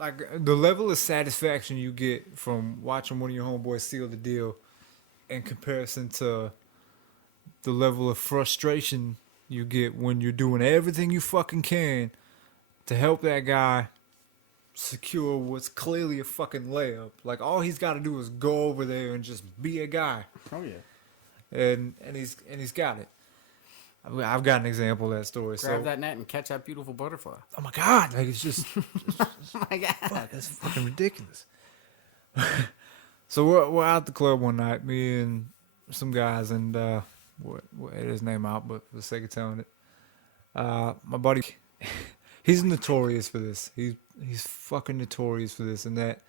like the level of satisfaction you get from watching one of your homeboys seal the deal in comparison to the level of frustration you get when you're doing everything you fucking can to help that guy secure what's clearly a fucking layup. Like all he's got to do is go over there and just be a guy. Oh yeah. And he's got it. I've got an example of that story. Grab that net and catch that beautiful butterfly. Oh my god! Like it's just Oh my God. fuck, that's fucking ridiculous. So we're out the club one night, me and some guys, and we'll edit his name out, but for the sake of telling it, my buddy, he's notorious for this. He's fucking notorious for this, and that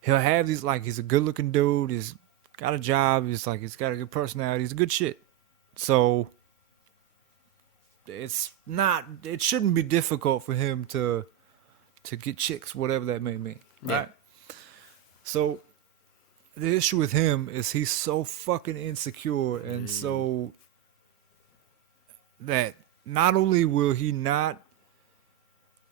he'll have these, like, he's a good looking dude. He's got a job. He's got a good personality. He's a good shit. So it shouldn't be difficult for him to get chicks, whatever that may mean, right? Yeah. So the issue with him is he's so fucking insecure and so that not only will he not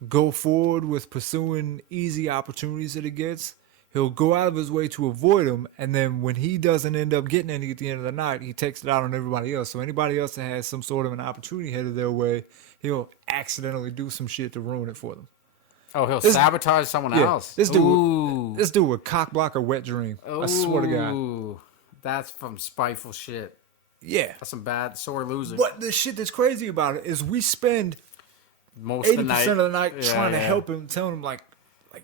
go forward with pursuing easy opportunities that he gets, he'll go out of his way to avoid them, and then when he doesn't end up getting any at the end of the night, he takes it out on everybody else. So anybody else that has some sort of an opportunity headed their way, he'll accidentally do some shit to ruin it for them. Oh, he'll sabotage someone else. This dude would cock block a wet dream. I swear to God. Ooh, that's from spiteful shit. Yeah. That's some bad sore loser. But the shit that's crazy about it is we spend Most 80% of the night trying to help him, telling him like,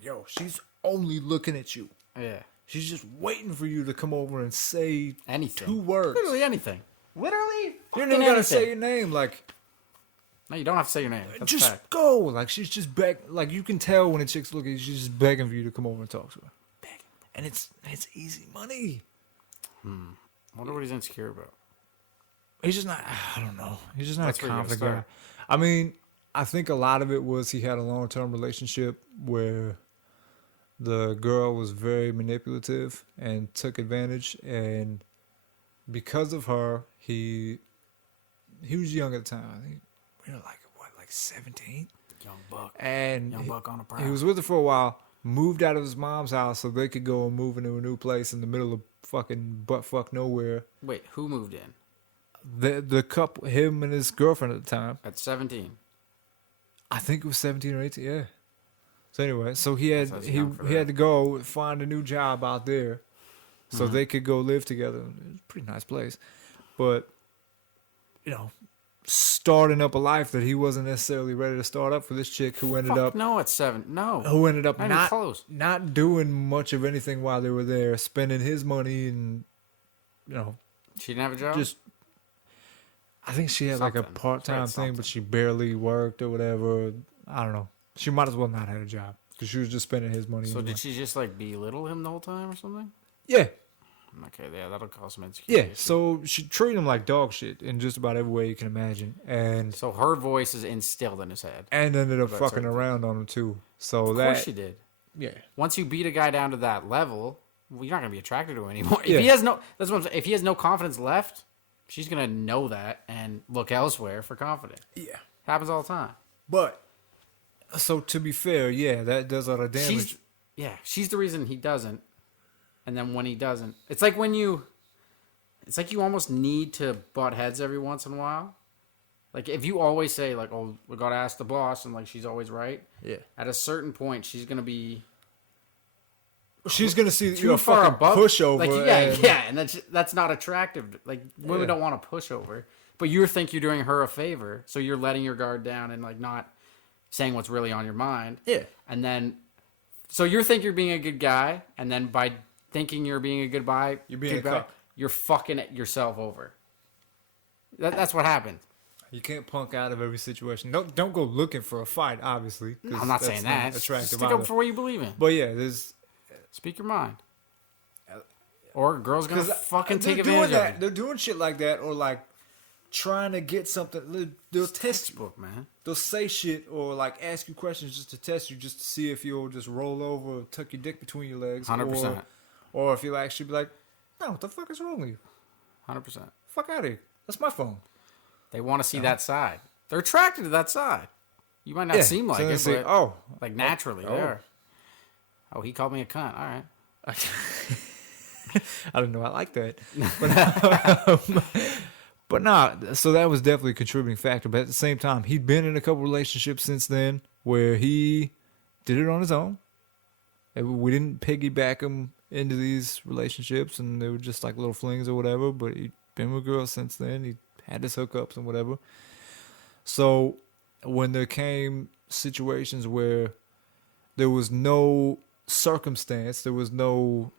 yo, she's only looking at you. Yeah. She's just waiting for you to come over and say Anything. 2 words. Literally anything. Literally. You don't even gotta say your name. Like, no, you don't have to say your name. That's just fact. go. Like, she's just like, you can tell when a chick's looking, she's just begging for you to come over and talk to her. Begging. And it's easy money. I wonder what he's insecure about. He's just not, I don't know. He's just not a confident guy. I mean, I think a lot of it was he had a long-term relationship where the girl was very manipulative and took advantage, and because of her, he was young at the time. I think we were like 17? Young buck. And Young buck on a prowl. he was with her for a while, moved out of his mom's house so they could go and move into a new place in the middle of fucking butt-fuck nowhere. Wait, who moved in? The couple, him and his girlfriend at the time. At 17. I think it was 17 or 18, yeah. So anyway, so he had He had to go find a new job out there so they could go live together. It was a pretty nice place. But, you know, starting up a life that he wasn't necessarily ready to start up for this chick who ended up No, at 7. No. who ended up Not even close. not doing much of anything while they were there, spending his money and, you know, She didn't have a job? just I think she had like a Something. part-time Right, thing, something. but she barely worked or whatever. I don't know. She might as well not have a job because she was just spending his money. So anyway. did she just like belittle him the whole time or something? Yeah, Okay, yeah, that'll cause some insecurity. yeah. So she treated him like dog shit in just about every way you can imagine, and So her voice is instilled in his head. ended up That's fucking right. around on him too. So Of that course she did. yeah, Once you beat a guy down to that level, well, you're not gonna be attracted to him anymore. Yeah. If he has no, that's what I'm saying. If he has no confidence left, she's gonna know that and look elsewhere for confidence. yeah. Happens all the time. But so to be fair, yeah, that does a lot of damage. She's the reason he doesn't. And then when he doesn't, it's like you almost need to butt heads every once in a while. Like if you always say like, "Oh, we gotta ask the boss," and like she's always right. Yeah. At a certain point, she's gonna be She's gonna see that too you're a far fucking above. pushover. Like and- and that's not attractive. Like women Yeah. don't want a pushover, but you think you're doing her a favor, so you're letting your guard down and like not saying what's really on your mind. Yeah. And then, so you think you're being a good guy, and then by thinking you're being a good guy, You're being a guy, cuck. you're fucking yourself over. That's what happened. You can't punk out of every situation. Don't go looking for a fight, obviously. 'cause I'm not that's saying that. Attractive Stick either. up for what you believe in. But yeah, there's Speak your mind. Or a girl's gonna fucking they're take doing advantage of that. you. They're doing shit like that, or like trying to get something. They'll test you. Textbook, man. They'll say shit or like ask you questions just to test you, just to see if you'll just roll over, or tuck your dick between your legs, 100%. or if you'll actually be like, "No, what the fuck is wrong with you? 100%. Fuck out of here. That's my phone." They want to see that side. They're attracted to that side. You might not seem like So they it, say, but "Oh, like naturally, oh. they are. Oh, he called me a cunt. All right. I don't know. I like that. But nah, so that was definitely a contributing factor. But at the same time, he'd been in a couple relationships since then where he did it on his own. And we didn't piggyback him into these relationships, and they were just like little flings or whatever. But he'd been with girls since then. He had his hookups and whatever. So when there came situations where there was no circumstance, there was no,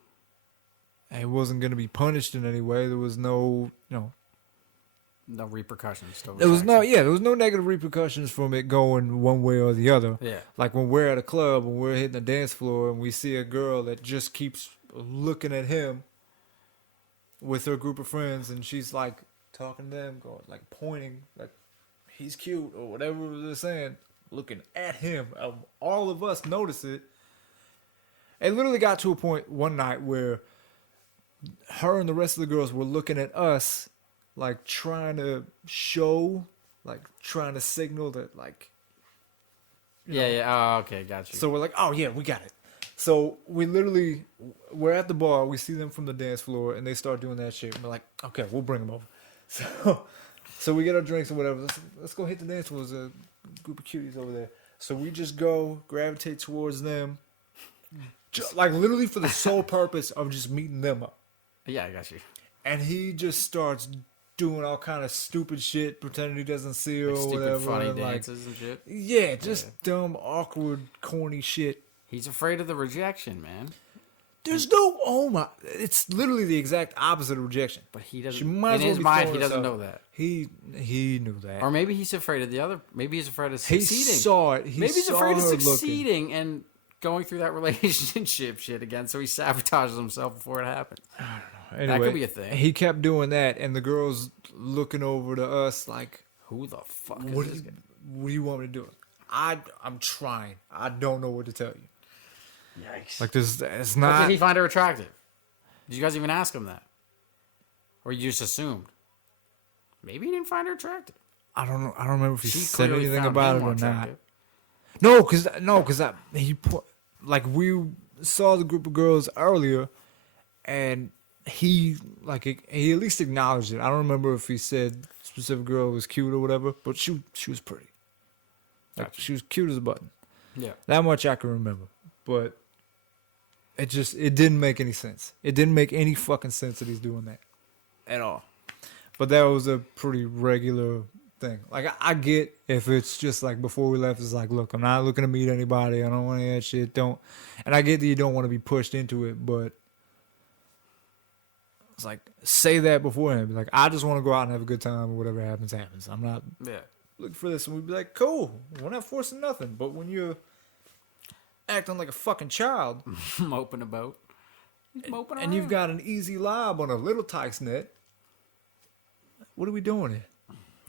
he wasn't going to be punished in any way. There was no, No repercussions. there was no negative repercussions from it going one way or the other. Yeah. Like when we're at a club and we're hitting the dance floor and we see a girl that just keeps looking at him with her group of friends, and she's like talking to them, going like pointing, like he's cute or whatever they're saying, looking at him. All of us notice it. It literally got to a point one night where her and the rest of the girls were looking at us, like trying to show, like trying to signal that, like, Yeah. Oh, okay. Got you. so we're like, oh yeah, we got it. So we're at the bar, we see them from the dance floor, and they start doing that shit. And we're like, okay, we'll bring them over. So we get our drinks or whatever. Let's go hit the dance floor. There's a group of cuties over there. So we just go gravitate towards them, like literally for the sole purpose of just meeting them up. Yeah, I got you. And he just starts doing all kind of stupid shit, pretending he doesn't see her Like or stupid, whatever. funny like, dances and shit. yeah, just dumb, awkward, corny shit. He's afraid of the rejection, man. There's no, oh my, it's literally the exact opposite of rejection. But he doesn't. She might as In well his be mind, throwing he doesn't herself. know that. He knew that. Or maybe he's afraid of the other. Maybe he's afraid of He succeeding. saw it. He Maybe he's saw afraid of her looking. succeeding and going through that relationship shit again, so he sabotages himself before it happens. Anyway, could be a thing. He kept doing that, and the girls looking over to us like, Who the fuck what is this do, guy? what do you want me to do? I'm trying. I don't know what to tell you. Yikes. Like this, it's Or not. did he find her attractive? Did you guys even ask him that? Or you just assumed? Maybe he didn't find her attractive. I don't know. I don't remember if he She said clearly anything found about him it more or not. attractive. No, because he put, like, we saw the group of girls earlier, and he he at least acknowledged it. I don't remember if he said specific girl was cute or whatever, but she was pretty. Like, Gotcha. she was cute as a button. Yeah. That much I can remember, but it didn't make any sense. It didn't make any fucking sense that he's doing that at all. But that was a pretty regular thing. Like, I get if it's just like before we left, it's like, look, I'm not looking to meet anybody. I don't want any of that shit. And I get that you don't want to be pushed into it, but it's like, say that beforehand. Be like, I just want to go out and have a good time, or whatever happens, happens. I'm not Yeah. looking for this. And we'd be like, cool, we're not forcing nothing. But when you're acting like a fucking child, Moping about. He's moping and you've around. got an easy lob on a little Tykes net, what are we doing here?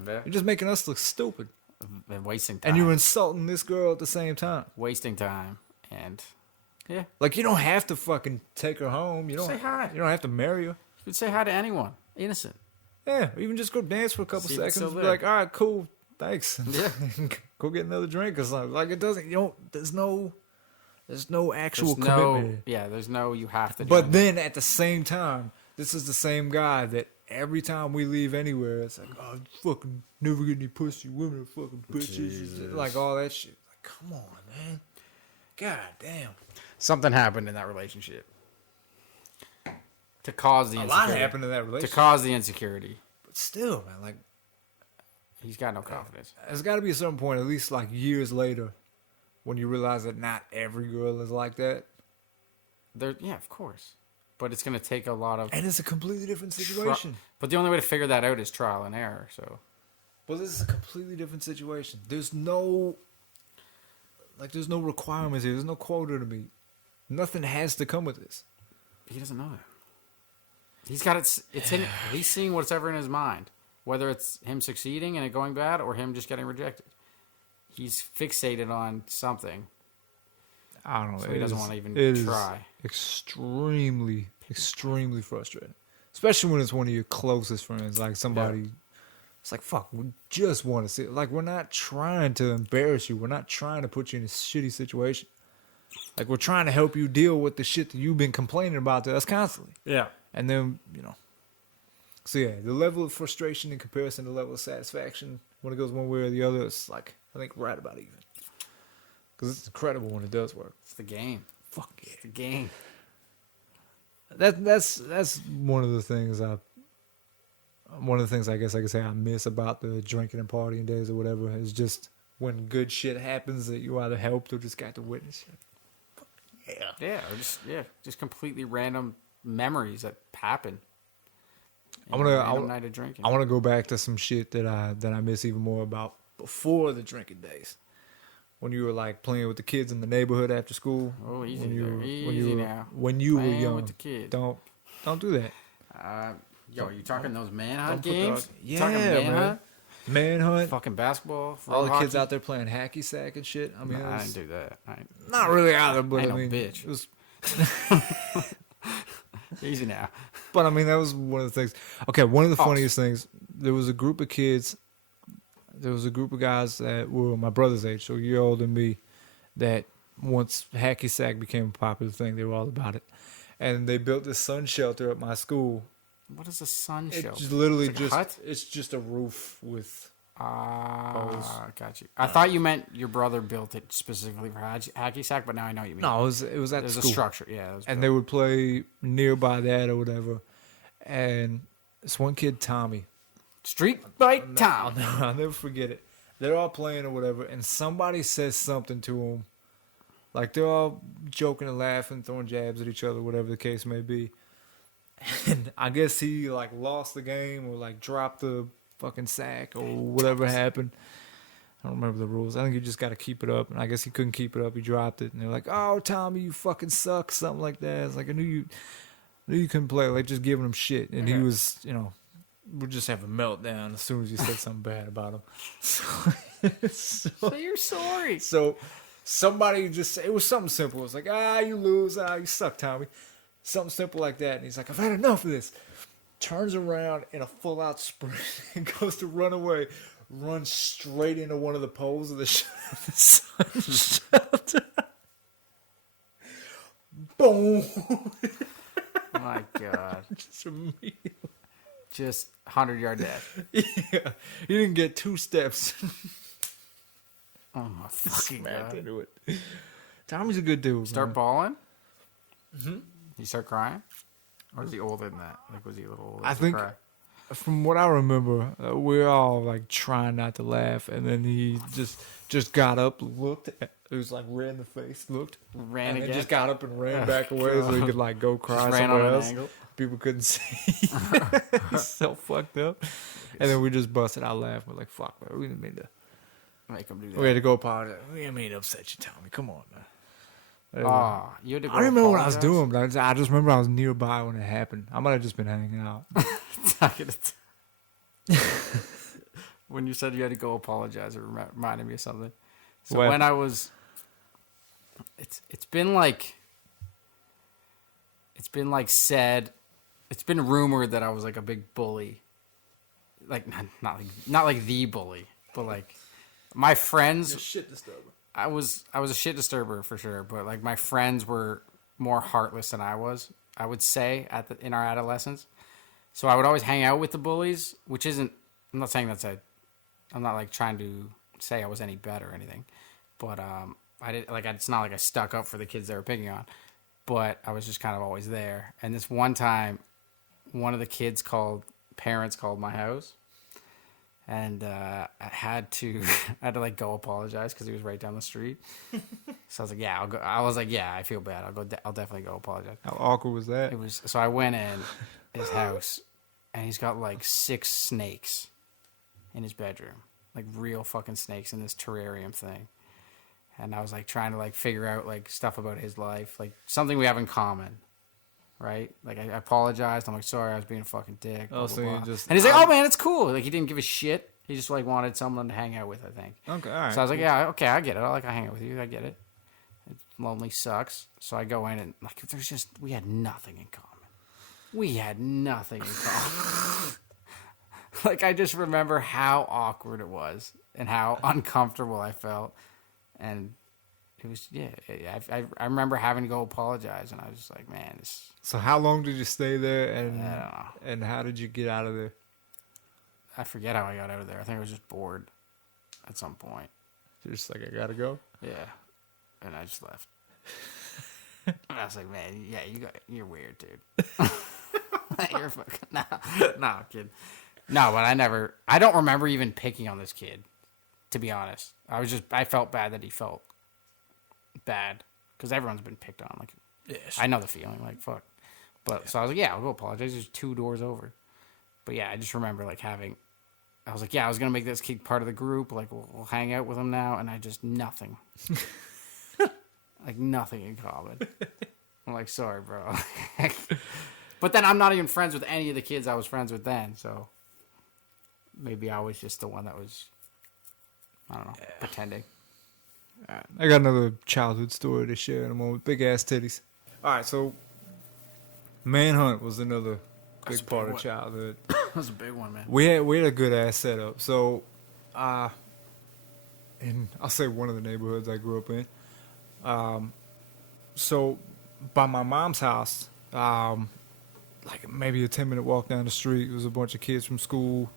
Yeah. You're just making us look stupid. And wasting time. And you're insulting this girl at the same time. wasting time. And yeah. Like, you don't have to fucking take her home. You don't Say hi. You don't have to marry her. You could say hi to anyone. Innocent. Yeah, or even just go dance for a couple See if it's seconds. still Be there. like, all right, cool, thanks. Yeah. Go get another drink or something. Like, it doesn't. There's no actual There's commitment. there's no you have to do But it. then at the same time, this is the same guy that every time we leave anywhere, it's like, oh, fucking never get any pussy, women are fucking bitches, Jesus. like all that shit. Like, come on, man. God damn. Something happened in that relationship. To cause the A insecurity. lot happened in that To relationship. cause the insecurity. But still, man, like, He's got no confidence. there's got to be a certain point, at least like years later, when you realize that not every girl is like that. Yeah, of course. But it's going to take a lot of... And it's a completely different situation. But the only way to figure that out is trial and error, so... Well, this is a completely different situation. There's no requirements here. There's no quota to meet. Nothing has to come with this. He doesn't know that. He's got it. It's in. He's seeing whatever in his mind, whether it's him succeeding and it going bad or him just getting rejected. He's fixated on something, I don't know. so he doesn't want to even it try. Is extremely, extremely frustrating. Especially when it's one of your closest friends, like somebody. It's like, fuck, we just want to see it. Like, we're not trying to embarrass you. We're not trying to put you in a shitty situation. Like, we're trying to help you deal with the shit that you've been complaining about to us constantly. Yeah. And then, so yeah, the level of frustration in comparison to the level of satisfaction when it goes one way or the other, it's like, I think right about even. Because it's incredible when it does work. It's the game. Fuck yeah. It's the game. That's one of the things I guess I could say I miss about the drinking and partying days or whatever is just when good shit happens that you either helped or just got to witness it. Yeah. Or just completely random memories that happen. I want Random night of drinking. to go back to some shit that I miss even more about before the drinking days. When you were like playing with the kids in the neighborhood after school. Oh, easy when you, easy now. When you were Playing young. with the kids. Don't do that. Yo, are you talking those manhunt Don't put games? yeah, Talking manhunt? Manhunt. Fucking basketball. All the kids hockey? out there playing hacky sack and shit. I mean, I didn't do that. not really either, but ain't I no mean, bitch. it was. Easy now. But I mean, that was one of the things. Okay, one of the funniest things. There was a group of kids. There was a group of guys that were my brother's age, so a year older than me. That once hacky sack became a popular thing, they were all about it, and they built this sun shelter at my school. What is a sun shelter? It's literally It's like a hut? it's just a roof with. Got you. I thought you meant your brother built it specifically for hacky sack, but now I know what you mean. No, it was at There's school. a structure. Yeah, it was And they would play nearby that or whatever. And this one kid, Tommy, Street Fight Tom. I'll never forget it. They're all playing or whatever, and somebody says something to him. Like, they're all joking and laughing, throwing jabs at each other, whatever the case may be. And I guess he, like, lost the game or, like, dropped the fucking sack or whatever happened. I don't remember the rules. I think you just got to keep it up. And I guess he couldn't keep it up. He dropped it. And they're like, oh, Tommy, you fucking suck. Something like that. It's like, I knew you couldn't play. Like, just giving him shit. And he was, would just have a meltdown as soon as you said something bad about him. So you're sorry. So somebody just, it was something simple. It was like, you lose. You suck, Tommy. Something simple like that. And he's like, I've had enough of this. Turns around in a full-out sprint and goes to run away. Runs straight into one of the poles of the sun shelter. Boom. My God. Just immediately. Just 100-yard dash. Yeah. He didn't get 2 steps. Oh, my fucking Smacked God. into it. Tommy's a good dude. Start man. balling? Mm-hmm. You start crying? Or is he older than that? Like, was he a little older? I to think, cry? from what I remember, we're all like trying not to laugh, and then he just got up, looked, it was like red in the face, looked, Ran and again? then just got up and ran back away so he could like go cry Just ran somewhere on an else. angle? People couldn't see. He's so fucked up. And then we just busted out laughing. We're like, fuck, man, we didn't mean to. Make him do that. We had to go apologize. We didn't mean to upset you, Tommy. Come on, man. You had to go I don't remember what I was apologize? doing, but I just remember I was nearby when it happened. I might have just been hanging out. When you said you had to go apologize, it reminded me of something. So What? when I was, it's been like said, it's been rumored that I was like a big bully, like not like the bully, but like my friends. Shit disturber. I was a shit disturber for sure, but like my friends were more heartless than I was. I would say in our adolescence, so I would always hang out with the bullies, which isn't. I'm not saying I'm not like trying to say I was any better or anything, but I did like it's not like I stuck up for the kids they were picking on, but I was just kind of always there. And this one time, one of the kids' parents called my house. And I had to like go apologize because he was right down the street. So I was like, yeah, I'll go. I was like, yeah, I feel bad. I'll definitely go apologize. How awkward was that? It was so I went in his house, and he's got like 6 snakes in his bedroom, like real fucking snakes in this terrarium thing. And I was like trying to like figure out like stuff about his life, like something we have in common. Right? Like, I apologized. I'm like, sorry, I was being a fucking dick. Blah, Oh, blah, so you blah. just- And he's like, oh, man, it's cool. Like, he didn't give a shit. He just, like, wanted someone to hang out with, I think. Okay, all right. So I was like, yeah, okay, I get it. I hang out with you. I get it. Lonely sucks. So I go in and, like, we had nothing in common. We had nothing in common. Like, I just remember how awkward it was and how uncomfortable I felt. And it was, yeah. I remember having to go apologize, and I was just like, man, this. So how long did you stay there, I don't know. and how did you get out of there? I forget how I got out of there. I think I was just bored at some point. You're just like, I gotta go. Yeah, and I just left. And I was like, man, yeah, you're weird, dude. You're fucking no, kid. No, but I don't remember even picking on this kid, to be honest. I felt bad that he felt bad because everyone's been picked on. Like, yes. I know the feeling, like, fuck. But so I was like, yeah, I'll go apologize. There's 2 doors over. But yeah, I just remember like I was like, yeah, I was gonna make this kid part of the group. Like, we'll hang out with him now, and I just nothing, like nothing in common. I'm like, sorry, bro. But then I'm not even friends with any of the kids I was friends with then. So maybe I was just the one that was, I don't know, pretending. I got another childhood story to share in a moment. Big ass titties. All right, so manhunt was another big part of childhood. That was a big one, man. We had a good ass setup. So, in I'll say one of the neighborhoods I grew up in. So by my mom's house, like maybe a 10-minute walk down the street, there was a bunch of kids from school.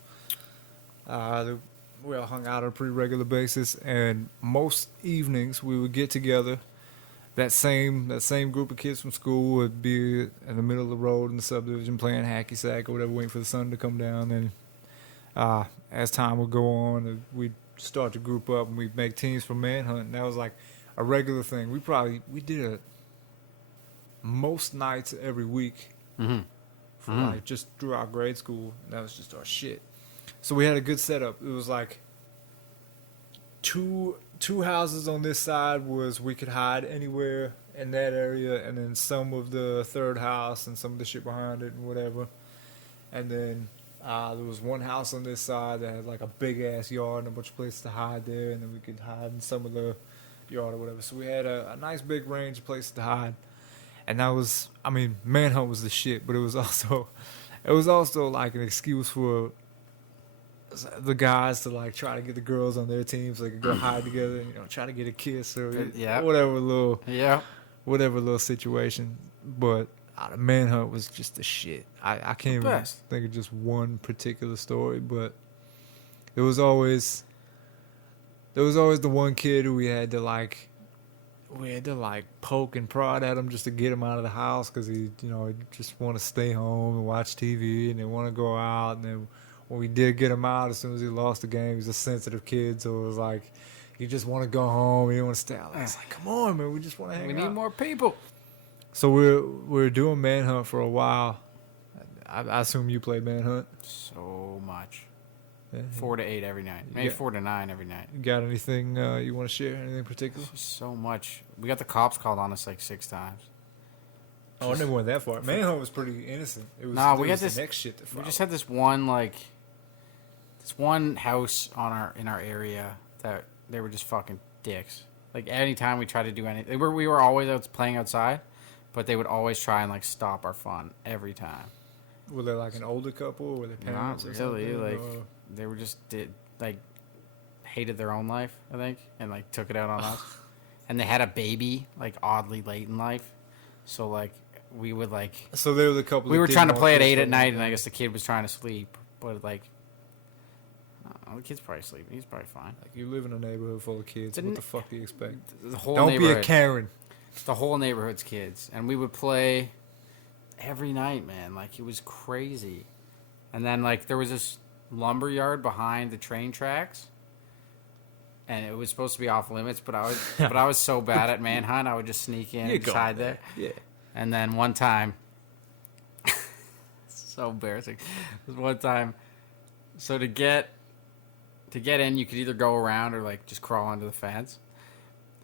We all hung out on a pretty regular basis, and most evenings we would get together. That same group of kids from school would be in the middle of the road in the subdivision playing hacky sack or whatever, waiting for the sun to come down. And as time would go on, we'd start to group up and we'd make teams for manhunt. And that was like a regular thing. We did it most nights every week for like just throughout grade school. And that was just our shit. So we had a good setup. It was like two houses on this side was we could hide anywhere in that area, and then some of the third house and some of the shit behind it and whatever. And then there was one house on this side that had like a big ass yard and a bunch of places to hide there, and then we could hide in some of the yard or whatever. So we had a nice big range of places to hide. And that was, I mean, manhunt was the shit, but it was also like an excuse for the guys to like try to get the girls on their team so they could go hide together and, try to get a kiss or whatever little situation. But the manhunt was just the shit. I can't even think of just one particular story, but there was always the one kid who we had to poke and prod at him just to get him out of the house because he just want to stay home and watch TV and they want to go out. And then when we did get him out, as soon as he lost the game, he's a sensitive kid, so it was like he just want to go home. He didn't want to stay out. It's like, come on, man, we just want to hang out. We need more people. So we're doing manhunt for a while. I assume you played manhunt. So much. 4 to 8 every night. Maybe 4 to 9 every night. You got anything you want to share? Anything particular? So much. We got the cops called on us like 6 times. Oh, I never went that far. Manhunt was pretty innocent. It was, we got this next shit to follow. We just had this one house in our area that they were just fucking dicks. Like anytime we tried to do anything, we were always playing outside, but they would always try and like stop our fun every time. Were they like an older couple? Or were they parents? Not really. Like they were just hated their own life, I think, and like took it out on us. And they had a baby like oddly late in life, so like we would like. So they were the couple. We were trying to play at 8 at night, and I guess the kid was trying to sleep, but like. The kid's probably sleeping. He's probably fine. Like you live in a neighborhood full of kids. What the fuck do you expect? The whole Don't be a Karen. It's the whole neighborhood's kids, and we would play every night, man. Like it was crazy. And then like there was this lumber yard behind the train tracks, and it was supposed to be off limits, but I was so bad at manhunt, I would just sneak in and just hide there. Yeah. And then one time, so embarrassing. This one time, so to get in, you could either go around or like just crawl under the fence.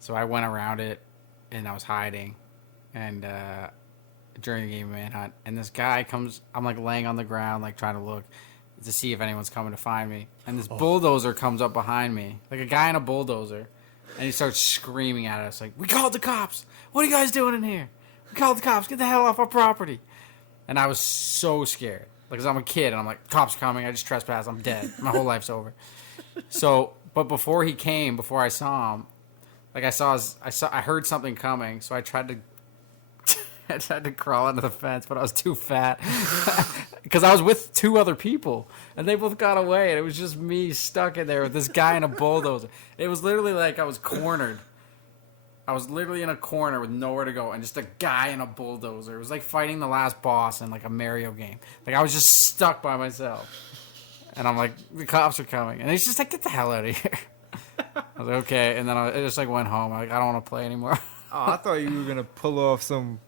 So I went around it, and I was hiding, and during the game of manhunt, and this guy comes. I'm like laying on the ground, like trying to look to see if anyone's coming to find me. And this bulldozer comes up behind me, like a guy in a bulldozer, and he starts screaming at us, like, "We called the cops! What are you guys doing in here? We called the cops! Get the hell off our property!" And I was so scared, because I'm a kid, and I'm like, "Cops are coming! I just trespassed! I'm dead! My whole life's over." So, but before I saw him, Like I heard something coming, so I tried to. I tried to crawl under the fence, but I was too fat because I was with 2 other people, and they both got away, and it was just me stuck in there with this guy in a bulldozer. It was literally like I was cornered. I was literally in a corner with nowhere to go, and just a guy in a bulldozer. It was like fighting the last boss in like a Mario game. Like I was just stuck by myself, and I'm like, the cops are coming, and he's just like, get the hell out of here. I was like, okay, and then I just like went home. I'm like, I don't want to play anymore. Oh, I thought you were gonna pull off some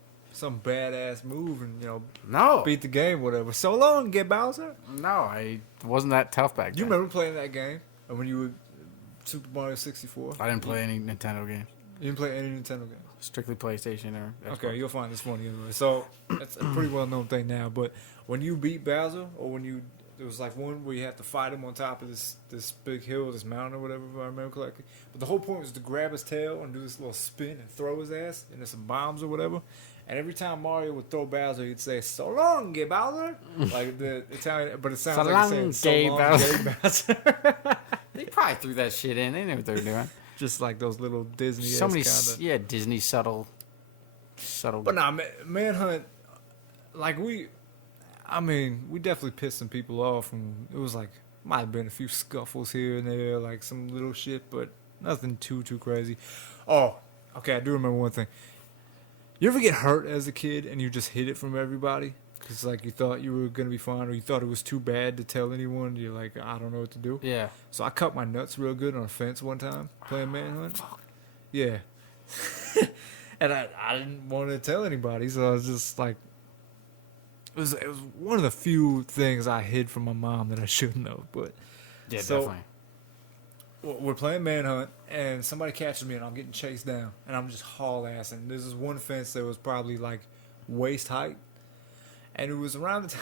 badass move and No, beat the game, whatever. So long, get Bowser. no, I wasn't that tough back then. You remember playing that game when you were Super Mario 64? I didn't play any Nintendo games. You didn't play any Nintendo games. Strictly PlayStation or Xbox. Okay, you'll find this funny anyway. So it's a pretty well known thing now. But when you beat Bowser, or when there was like one where you had to fight him on top of this big hill, this mountain or whatever, if I remember correctly. But the whole point was to grab his tail and do this little spin and throw his ass into some bombs or whatever. And every time Mario would throw Bowser, he'd say, "So long, gay Bowser," like the Italian, but it sounds So like long, he's saying, gay "So long, Bowser." gay Bowser." They probably threw that shit in. They knew what they were doing. Just like those little Disney. So many, kinda. yeah, Disney subtle. But nah, Manhunt, like we definitely pissed some people off, and it was like might have been a few scuffles here and there, like some little shit, but nothing too crazy. Oh, okay, I do remember one thing. You ever get hurt as a kid and you just hid it from everybody? Because like you thought you were gonna be fine, or you thought it was too bad to tell anyone. You're like, I don't know what to do. Yeah. So I cut my nuts real good on a fence one time playing Manhunt. Yeah. And I didn't want to tell anybody, so I was just like, it was one of the few things I hid from my mom that I shouldn't have. But Yeah, so, definitely. we're playing Manhunt, and somebody catches me, and I'm getting chased down, and I'm just haul-assing. There's this one fence that was probably like waist height, and it was around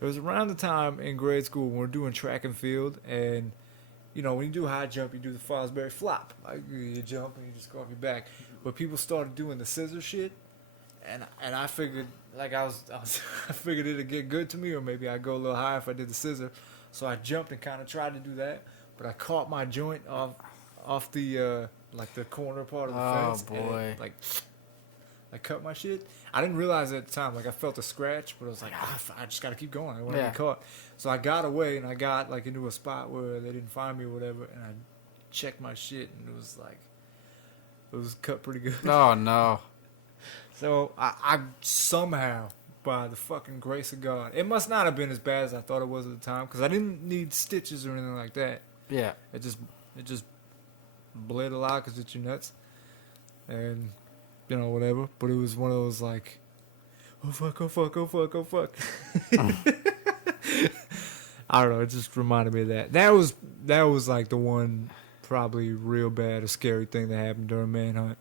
the time in grade school when we're doing track and field, and when you do high jump, you do the Fosbury flop. Like you jump and you just go off your back. But people started doing the scissor shit, and I figured like I figured it'd get good to me, or maybe I'd go a little higher if I did the scissor. So I jumped and kind of tried to do that, but I caught my joint off the like the corner part of the fence. Oh boy! And it, I cut my shit. I didn't realize it at the time. Like I felt a scratch, but I was like, I just gotta keep going. I don't want to get caught. So I got away and I got like into a spot where they didn't find me or whatever, and I checked my shit and it was like. It was cut pretty good. Oh no! So I somehow, by the fucking grace of God, it must not have been as bad as I thought it was at the time, because I didn't need stitches or anything like that. Yeah. It just bled a lot because it's your nuts, and whatever. But it was one of those like, oh fuck, oh fuck, oh fuck, oh fuck. I don't know. It just reminded me of that. That was like the one. Probably real bad or scary thing that happened during Manhunt.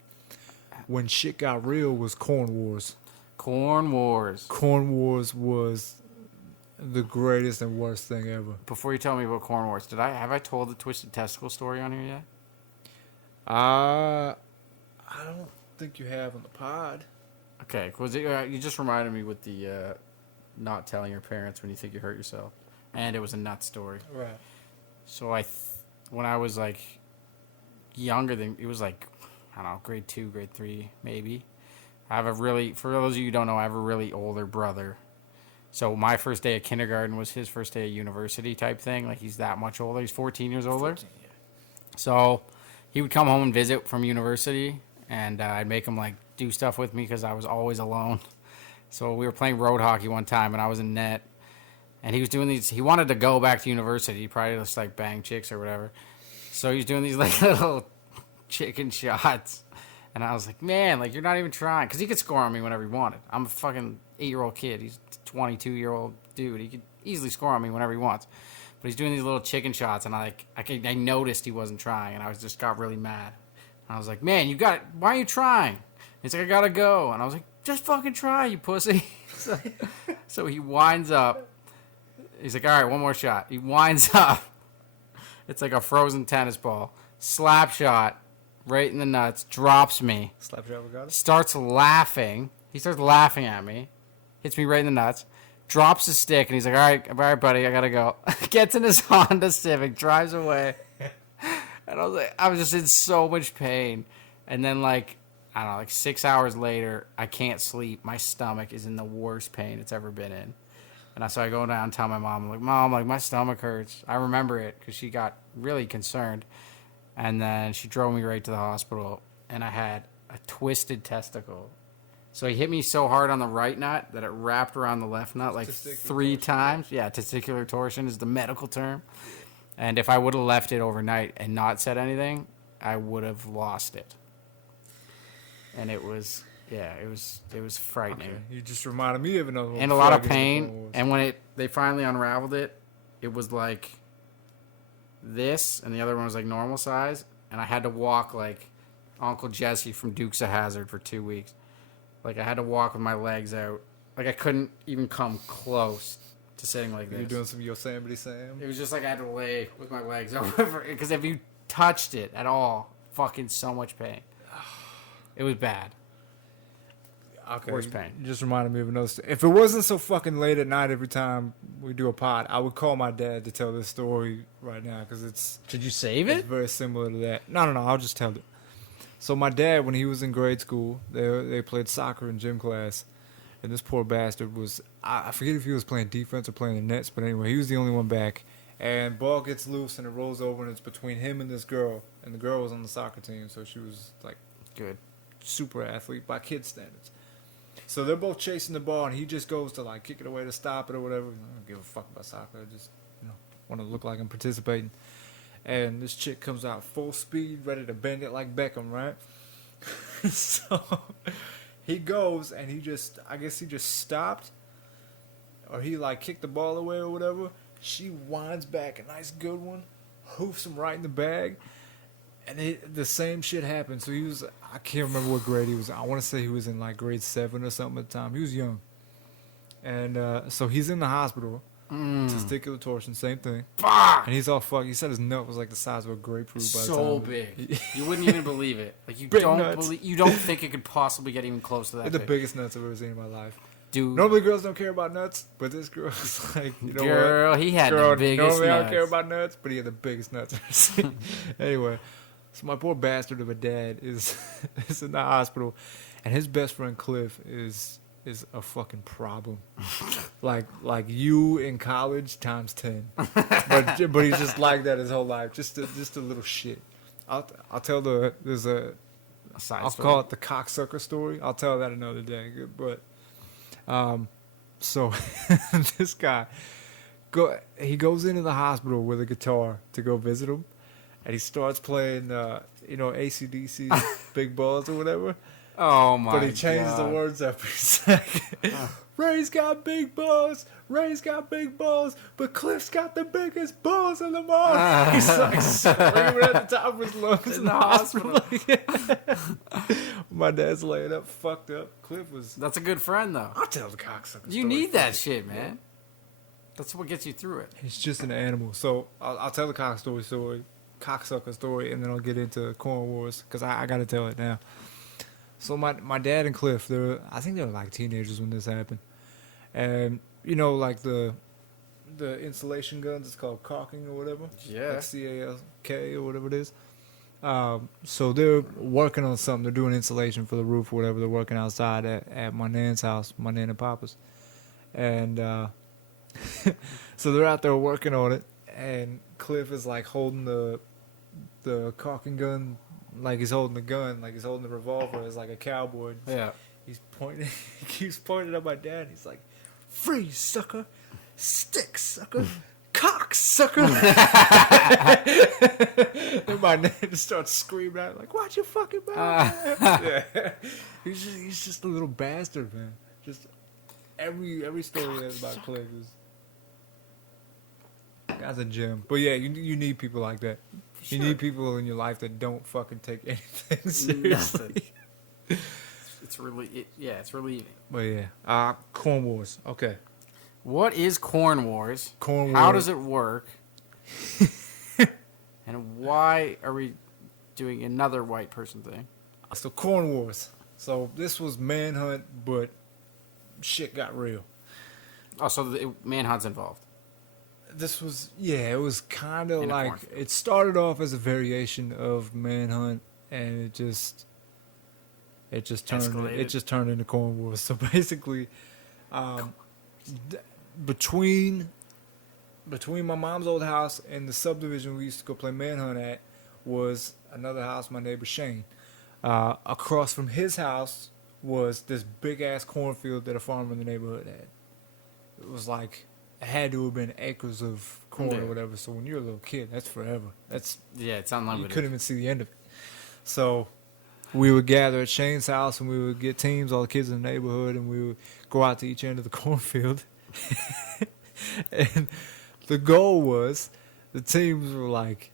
When shit got real was Corn Wars. Corn Wars. Corn Wars was the greatest and worst thing ever. Before you tell me about Corn Wars, have I told the Twisted Testicle story on here yet? I don't think you have on the pod. Okay, because you just reminded me with the not telling your parents when you think you hurt yourself, and it was a nut story. Right. So when I was like younger than, it was like, I don't know, grade 2, grade 3, maybe. For those of you who don't know, I have a really older brother. So my first day of kindergarten was his first day of university type thing. Like he's that much older. He's 14 years older. 14, yeah. So he would come home and visit from university, and I'd make him like do stuff with me because I was always alone. So we were playing road hockey one time, and I was in net. And he was doing these, he wanted to go back to university. He probably just like bang chicks or whatever. So he was doing these like little chicken shots. And I was like, man, like you're not even trying. Because he could score on me whenever he wanted. I'm a fucking 8-year-old kid. He's a 22-year-old dude. He could easily score on me whenever he wants. But he's doing these little chicken shots. And I noticed he wasn't trying. And I just got really mad. And I was like, man, why are you trying? He's like, I gotta go. And I was like, just fucking try, you pussy. So he winds up. He's like, all right, one more shot. He winds up. It's like a frozen tennis ball. Slap shot right in the nuts. Drops me. Slap your avocado? Starts laughing. He starts laughing at me. Hits me right in the nuts. Drops his stick, and he's like, all right, buddy, I got to go. Gets in his Honda Civic, drives away. And I was just in so much pain. And then, like, I don't know, like 6 hours later, I can't sleep. My stomach is in the worst pain it's ever been in. And so I go down and tell my mom, I'm like, Mom, like, my stomach hurts. I remember it because she got really concerned. And then she drove me right to the hospital, and I had a twisted testicle. So he hit me so hard on the right nut that it wrapped around the left nut like 3 times. Yeah, testicular torsion is the medical term. And if I would have left it overnight and not said anything, I would have lost it. And it was frightening. Okay. You just reminded me of another one. And a lot of pain. And when they finally unraveled it, it was like this, and the other one was like normal size. And I had to walk like Uncle Jesse from Dukes of Hazzard for 2 weeks. Like, I had to walk with my legs out. Like, I couldn't even come close to sitting like this. You're doing some Yosemite Sam? It was just like I had to lay with my legs over. Because if you touched it at all, fucking so much pain. It was bad. Okay. Worst pain. You just reminded me of another story. If it wasn't so fucking late at night every time we do a pod, I would call my dad to tell this story right now because it's... Did you save It's it? very similar to that. No, I'll just tell it. So my dad, when he was in grade school, they played soccer in gym class, and this poor bastard was, I forget if he was playing defense or playing the nets, but anyway, he was the only one back, and ball gets loose and it rolls over and it's between him and this girl, and the girl was on the soccer team, so she was like Good. super athlete by kid standards. So they're both chasing the ball, and he just goes to like kick it away to stop it or whatever. I don't give a fuck about soccer. I just want to look like I'm participating. And this chick comes out full speed, ready to bend it like Beckham, right? So he goes, and I guess he just stopped, or he like kicked the ball away or whatever. She winds back a nice good one, hoofs him right in the bag, and the same shit happened. So he was, I can't remember what grade he was. I want to say he was in like grade 7 or something at the time. He was young. And so he's in the hospital. Testicular torsion, same thing. Fuck! And he's all fucked. He said his nut was like the size of a grapefruit. By So the time big. You wouldn't even believe it. Like, you Big don't nuts. you don't think it could possibly get even close to that They're the big. biggest nuts I've ever seen in my life. Dude. Normally girls don't care about nuts, but this girl was like, you know Girl, what? he had Girl, the biggest normally I don't nuts. care about nuts, but he had the biggest nuts I've ever seen. Anyway, so my poor bastard of a dad is in the hospital, and his best friend Cliff is a fucking problem. like you in college times 10. But he's just like that his whole life. Just a little shit. I'll tell there's a Side I'll story. call it the cocksucker story. I'll tell that another day. But so this guy he goes into the hospital with a guitar to go visit him, and he starts playing AC/DC Big Balls or whatever. Oh my god. But he changes the words every second. Ray's got big balls. Ray's got big balls. But Cliff's got the biggest balls of them all. He's like screaming at the top of his lungs in the hospital. My dad's laying up, fucked up. Cliff was... That's a good friend, though. I'll tell the cocksucker You story. need that shit, man. That's what gets you through it. He's just an animal. So I'll tell the cocksucker story, and then I'll get into Corn Wars, because I got to tell it now. So my dad and Cliff, I think they were like teenagers when this happened. And, like the insulation guns, it's called caulking or whatever. Yeah. Like CALK or whatever it is. So they're working on something. They're doing insulation for the roof or whatever. They're working outside at my nan's house, my nan and papa's. And so they're out there working on it. And Cliff is like holding the caulking gun, like he's holding the gun, like he's holding the revolver as like a cowboy. Yeah. He's pointing. He keeps pointing at my dad. He's like, "Freeze, sucker! Stick, sucker! Cock, sucker!" And my dad just starts screaming out like, "Watch your fucking mouth!" Yeah. He's just a little bastard, man. Just every story that's about Cliff is. Guy's a gem. But yeah, you need people like that. You need people in your life that don't fucking take anything seriously. It's relieving. But yeah, Corn Wars. Okay. What is Corn Wars? Corn How Wars. does it work? And why are we doing another white person thing? So Corn Wars. So this was Manhunt, but shit got real. Oh, so the Manhunt's involved. This was, it was kind of In a like, cornfield. it started off as a variation of Manhunt, and It just turned. Escalated. It just turned into corn wars. So basically, d- between my mom's old house and the subdivision we used to go play manhunt at was another house, my neighbor Shane. Across from his house was this big ass cornfield that a farmer in the neighborhood had. It was like it had to have been acres of corn Yeah. or whatever. So when you're a little kid, that's forever. It's It's you unlimited. couldn't even see the end of it. So we would gather at Shane's house and we would get teams, all the kids in the neighborhood, and we would go out to each end of the cornfield. And the goal was the teams were like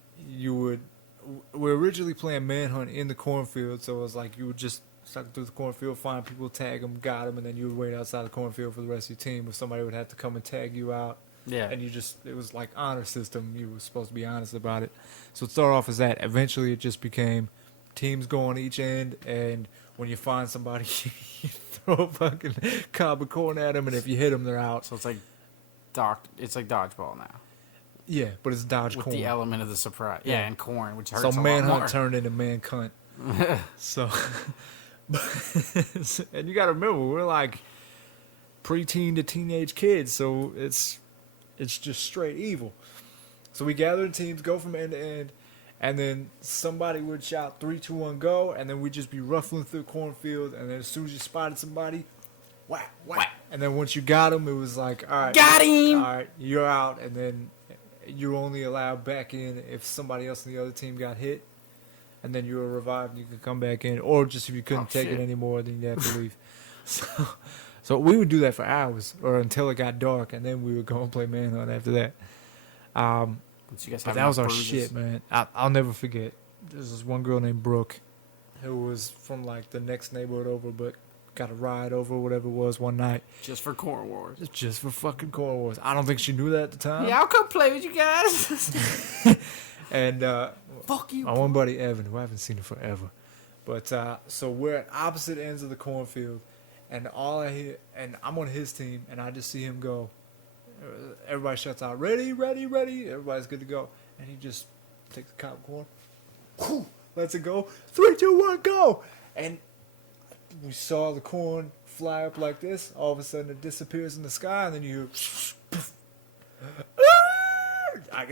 we're originally playing manhunt in the cornfield, so it was like you would just suck through the cornfield, find people, tag them, got them, and then you would wait outside the cornfield for the rest of your team, or somebody would have to come and tag you out. Yeah. And it was like honor system. You were supposed to be honest about it. So it started off as that. Eventually it just became teams go on each end, and when you find somebody, you throw a fucking cob of corn at them, and if you hit them, they're out. So it's like dodgeball now. Yeah, but it's dodge With corn. the element of the surprise. Yeah. Yeah, and corn, which hurts So a lot manhunt more. turned into man cunt. So, and you got to remember, we're like preteen to teenage kids, so it's just straight evil. So we gather the teams, go from end to end, and then somebody would shout 3, 2, 1, go, and then we'd just be ruffling through the cornfield, and then as soon as you spotted somebody, whack, whack. And then once you got them, it was like, all right. Got him! All right, you're out, and then you're only allowed back in if somebody else in the other team got hit, and then you were revived and you could come back in, or just if you couldn't take shit. it anymore, then you had to leave. So we would do that for hours, or until it got dark, and then we would go and play manhunt after that. Once you guys But have that was enough our bruises. shit, man. I'll never forget. There's this one girl named Brooke, who was from like the next neighborhood over, but got a ride over, whatever it was, one night. Just for corn wars. Just for fucking corn wars. I don't think she knew that at the time. Yeah, I'll come play with you guys. And Fuck you. my one buddy Evan, who I haven't seen in forever. But so we're at opposite ends of the cornfield, and all I hear, and I'm on his team, and I just see him go. Everybody shuts out, ready, ready, ready. Everybody's good to go, and he just takes the cob corn, whew, lets it go. 3, 2, 1, go! And we saw the corn fly up like this. All of a sudden, it disappears in the sky, and then you hear.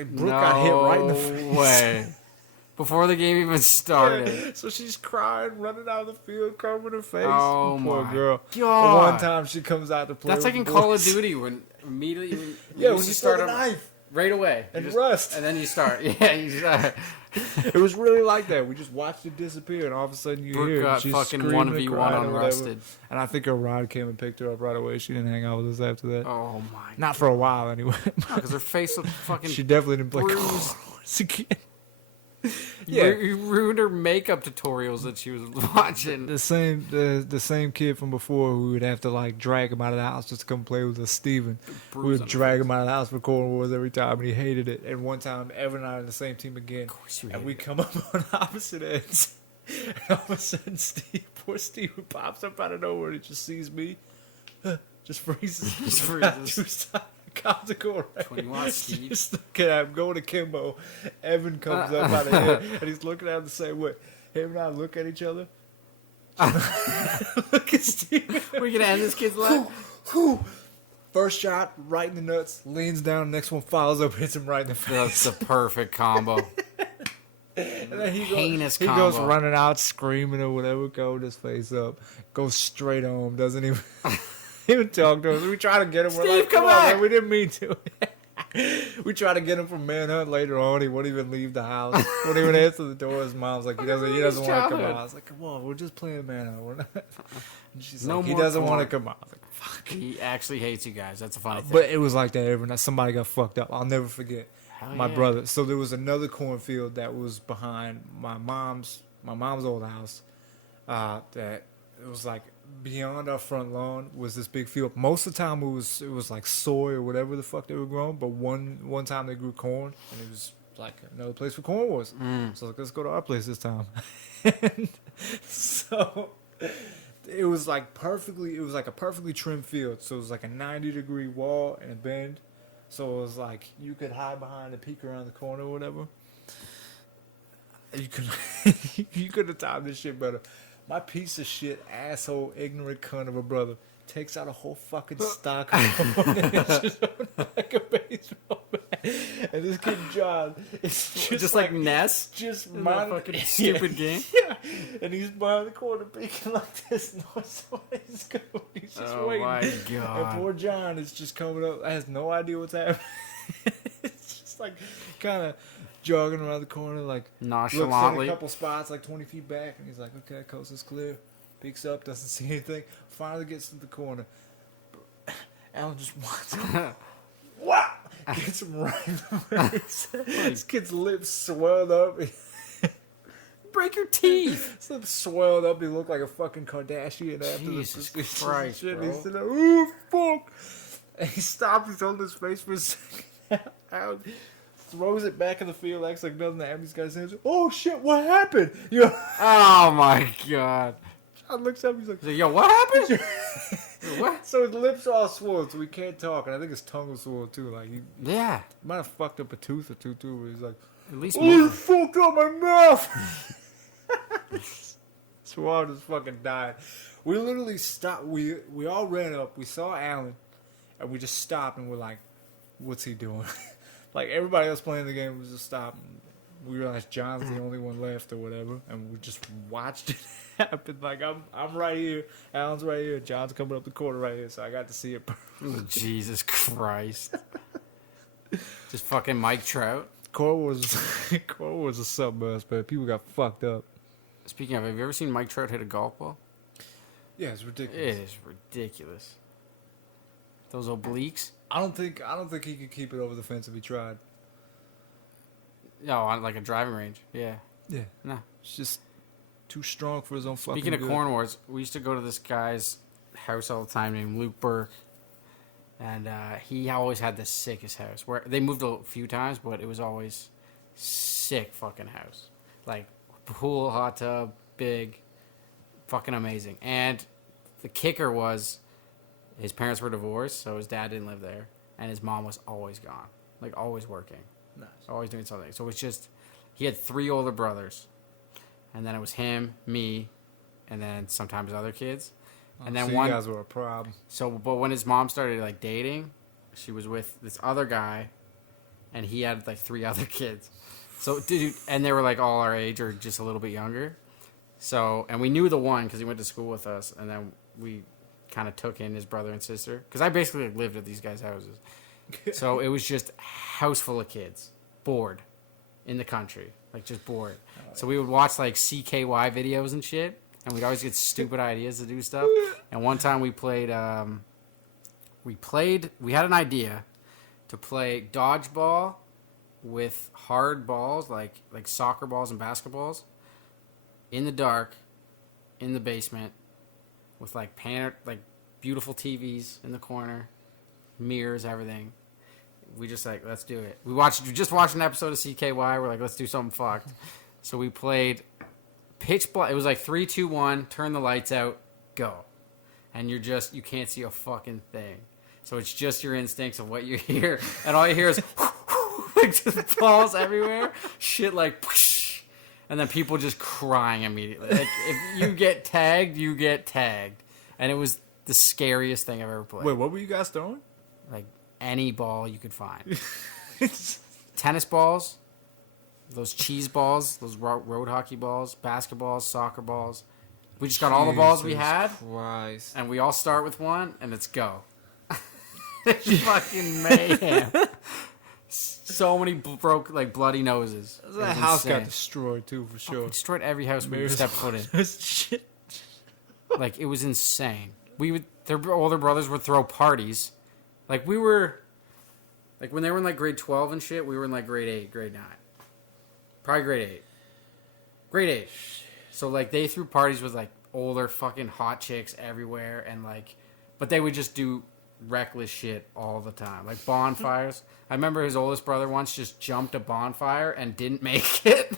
Brooke got hit right in the face. way. Before the game even started. Yeah. So she's crying, running out of the field, covering her face. Oh, Poor my girl. God. The one time she comes out to play. That's like with in the Call of boys. Duty when immediately Yeah, when used you to start a up knife right away. You and just- rust. And then you start. Yeah, you start. It was really like that. We just watched it disappear, and all of a sudden you Brooke hear got she's fucking screaming and 1v1 crying on or whatever. Rusted. And I think her ride came and picked her up right away. She didn't hang out with us after that. Oh my. Not for a while, anyway. Because her face looked fucking. She definitely didn't play bruised. cards again. Yeah. Yeah. You ruined her makeup tutorials that she was watching. The same kid from before who would have to like drag him out of the house just to come play with us, Steven. We Bruise would on her drag him out of the house for corn wars every time, and he hated it. And one time, Evan and I are on the same team again, course you and we hated come up on opposite ends. And all of a sudden, poor Steve pops up out of nowhere and he just sees me, just freezes. Just freezes. Two sides, comes to corn. That's what you want, Steve. Just looking at him, going to Kimbo. Evan comes up out of here, and he's looking at him the same way. Him and I look at each other. Look at Steve. We're gonna end this kid's life. Whew. First shot, right in the nuts, leans down, next one follows up, hits him right in the face. That's the perfect combo. And then Heinous he goes combo. running out, screaming or whatever, covered his face up, goes straight home, doesn't even even talk to us. We try to get him. We're Steve, like, come on, back." man, we didn't mean to. We try to get him from manhunt later on. He won't even leave the house. Won't even answer the door. His mom's like, he doesn't want to come childhood. out. I was like, come on, we're just playing manhunt. We're not. And she's No like, he more doesn't want to corn. come out. I was like, fuck. He actually hates you guys. That's a funny thing. But it was like that every night. Somebody got fucked up. I'll never forget. Hell My yeah. brother. So there was another cornfield that was behind my mom's old house. That it was like beyond our front lawn was this big field. Most of the time it was like soy or whatever the fuck they were growing. But one time they grew corn, and it was like another place for corn was. So I was like, let's go to our place this time. And so it was like a perfectly trimmed field. So it was like a 90-degree wall and a bend. So it was like you could hide behind and peek around the corner or whatever. You could have timed this shit better. My piece of shit, asshole, ignorant cunt of a brother takes out a whole fucking stock of corn and it's just like a baseball bat. And this kid John is just like Ness, just in that minding fucking stupid game. Yeah, and he's behind the corner peeking like this. No, somebody's going. He's just waiting. My And God. poor John is just coming up. Has no idea what's happening. It's just like kind of jogging around the corner, like Nonchalantly. looks in a couple spots, like 20 feet back, and he's like, "Okay, coast is clear." Peeks up, doesn't see anything. Finally gets to the corner. Alan just wants him. Wow! Gets him right in the face. This kid's lips swelled up. Break your teeth. His lips swelled up. He looked like a fucking Kardashian after Jesus the Christ, shit. bro. He said, "Oh fuck!" And he stops. He's holding his face for a second. Alan throws it back in the field, acts like nothing happened. These guys says, "Oh shit! What happened?" You know? Oh my God. John looks up. He's like, So, yo, what happened? What? So his lips all swollen, so he can't talk, and I think his tongue was swollen too. Like he Yeah. might have fucked up a tooth or two too. But he's like, At least "Oh, you move. fucked up my mouth." Swallow just fucking died. We literally stopped. We all ran up. We saw Alan, and we just stopped, and we're like, "What's he doing?" Like everybody else playing the game was just stopping. We realized John's the only one left or whatever, and we just watched it happen. Like I'm right here, Alan's right here, John's coming up the corner right here, so I got to see it. Oh, Jesus Christ. Just fucking Mike Trout. Cole was a something else, but people got fucked up. Speaking of, have you ever seen Mike Trout hit a golf ball? Yeah, it's ridiculous. It is ridiculous. Those obliques. I don't think he could keep it over the fence if he tried. No, on like a driving range. Yeah. Yeah, No. it's just too strong for his own fucking Speaking of good. corn wars, we used to go to this guy's house all the time named Luke Burke, and he always had the sickest house. Where they moved a few times, but it was always sick fucking house. Like pool, hot tub, big, fucking amazing. And the kicker was his parents were divorced, so his dad didn't live there, and his mom was always gone, like always working. Nice. Always doing something. So it's just, he had 3 older brothers. And then it was him, me, and then sometimes other kids. And then so one. you guys were a problem. So, but when his mom started like dating, she was with this other guy, and he had like 3 other kids. So, dude, and they were like all our age or just a little bit younger. So, and we knew the one because he went to school with us, and then we kind of took in his brother and sister because I basically like, lived at these guys' houses. So it was just a house full of kids, bored, in the country, like just bored. So we would watch like CKY videos and shit, and we'd always get stupid ideas to do stuff. And one time we played, we had an idea to play dodgeball with hard balls, like soccer balls and basketballs, in the dark, in the basement, with like beautiful TVs in the corner, mirrors, everything. We just like, let's do it. We just watched an episode of CKY. We're like, let's do something fucked. So we played pitch black. It was like 3, 2, 1. Turn the lights out. Go. And you can't see a fucking thing. So it's just your instincts of what you hear, and all you hear is like just balls everywhere. Shit like, whoosh, and then people just crying immediately. Like if you get tagged, you get tagged, and it was the scariest thing I've ever played. Wait, what were you guys throwing? Like any ball you could find. Tennis balls, those cheese balls, those road hockey balls, basketballs, soccer balls. We just got all the balls we had, Christ. and we all start with one, and it's go. It's fucking mayhem. So many bloody noses. It That was house got insane. destroyed too, for We sure. destroyed every house we Maybe stepped foot in. Shit. Like, it was insane. Their older brothers would throw parties. Like, we were, like, when they were in, like, grade 12 and shit, we were in, like, grade 8, grade 9. Probably grade 8. Grade 8. So, like, they threw parties with, like, older fucking hot chicks everywhere, and, like, but they would just do reckless shit all the time. Like, bonfires. I remember his oldest brother once just jumped a bonfire and didn't make it.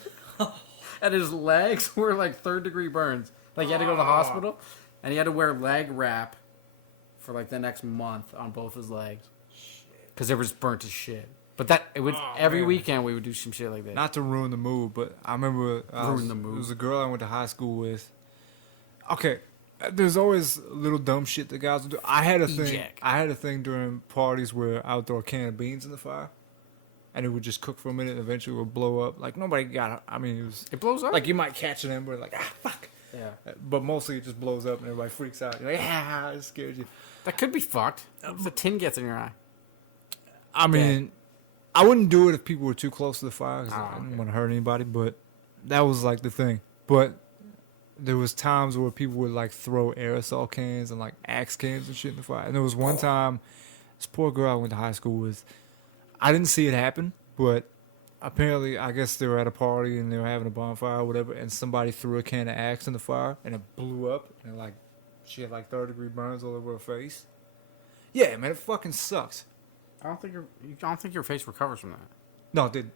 And his legs were, like, 3rd-degree burns. Like, he had to go to the hospital, and he had to wear leg wrap for, like, the next month on both his legs. Because they were just burnt to shit. But every weekend we would do some shit like that. Not to ruin the mood, but I remember Ruin the mood. It was a girl I went to high school with. Okay, there's always little dumb shit that guys will do. I had a thing. Eject. I had a thing during parties where I would throw a can of beans in the fire, and it would just cook for a minute, and eventually it would blow up. Like nobody got. I mean, it was. It blows up. Like you might catch an ember, like fuck. Yeah. But mostly it just blows up and everybody freaks out. You're like, it scares you. That could be fucked. If the tin gets in your eye. I mean, I wouldn't do it if people were too close to the fire because I okay. didn't want to hurt anybody. But that was like the thing. But there was times where people would like throw aerosol cans and like axe cans and shit in the fire. And there was one time, this poor girl I went to high school with, I didn't see it happen, but apparently, I guess they were at a party and they were having a bonfire or whatever, and somebody threw a can of axe in the fire and it blew up and like she had like 3rd-degree burns all over her face. Yeah, man, it fucking sucks. I don't think your face recovers from that. No, it didn't.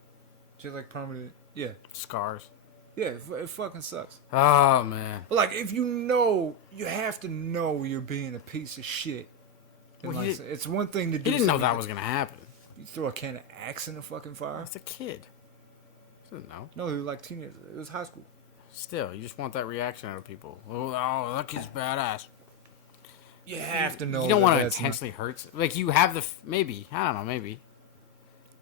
She had like permanent. Yeah, Scars. yeah, it fucking sucks. Oh man. But like, if you know, you have to know you're being a piece of shit. And Well, like, it's one thing to do. He didn't know something that was gonna happen. You throw a can of axe in the fucking fire. It's a kid. He doesn't know. No, it was like teenagers. It was high school. Still, you just want that reaction out of people. Oh, that kid's badass. You have to know. You don't want to that's intentionally hurt. Like you have the maybe. I don't know. Maybe.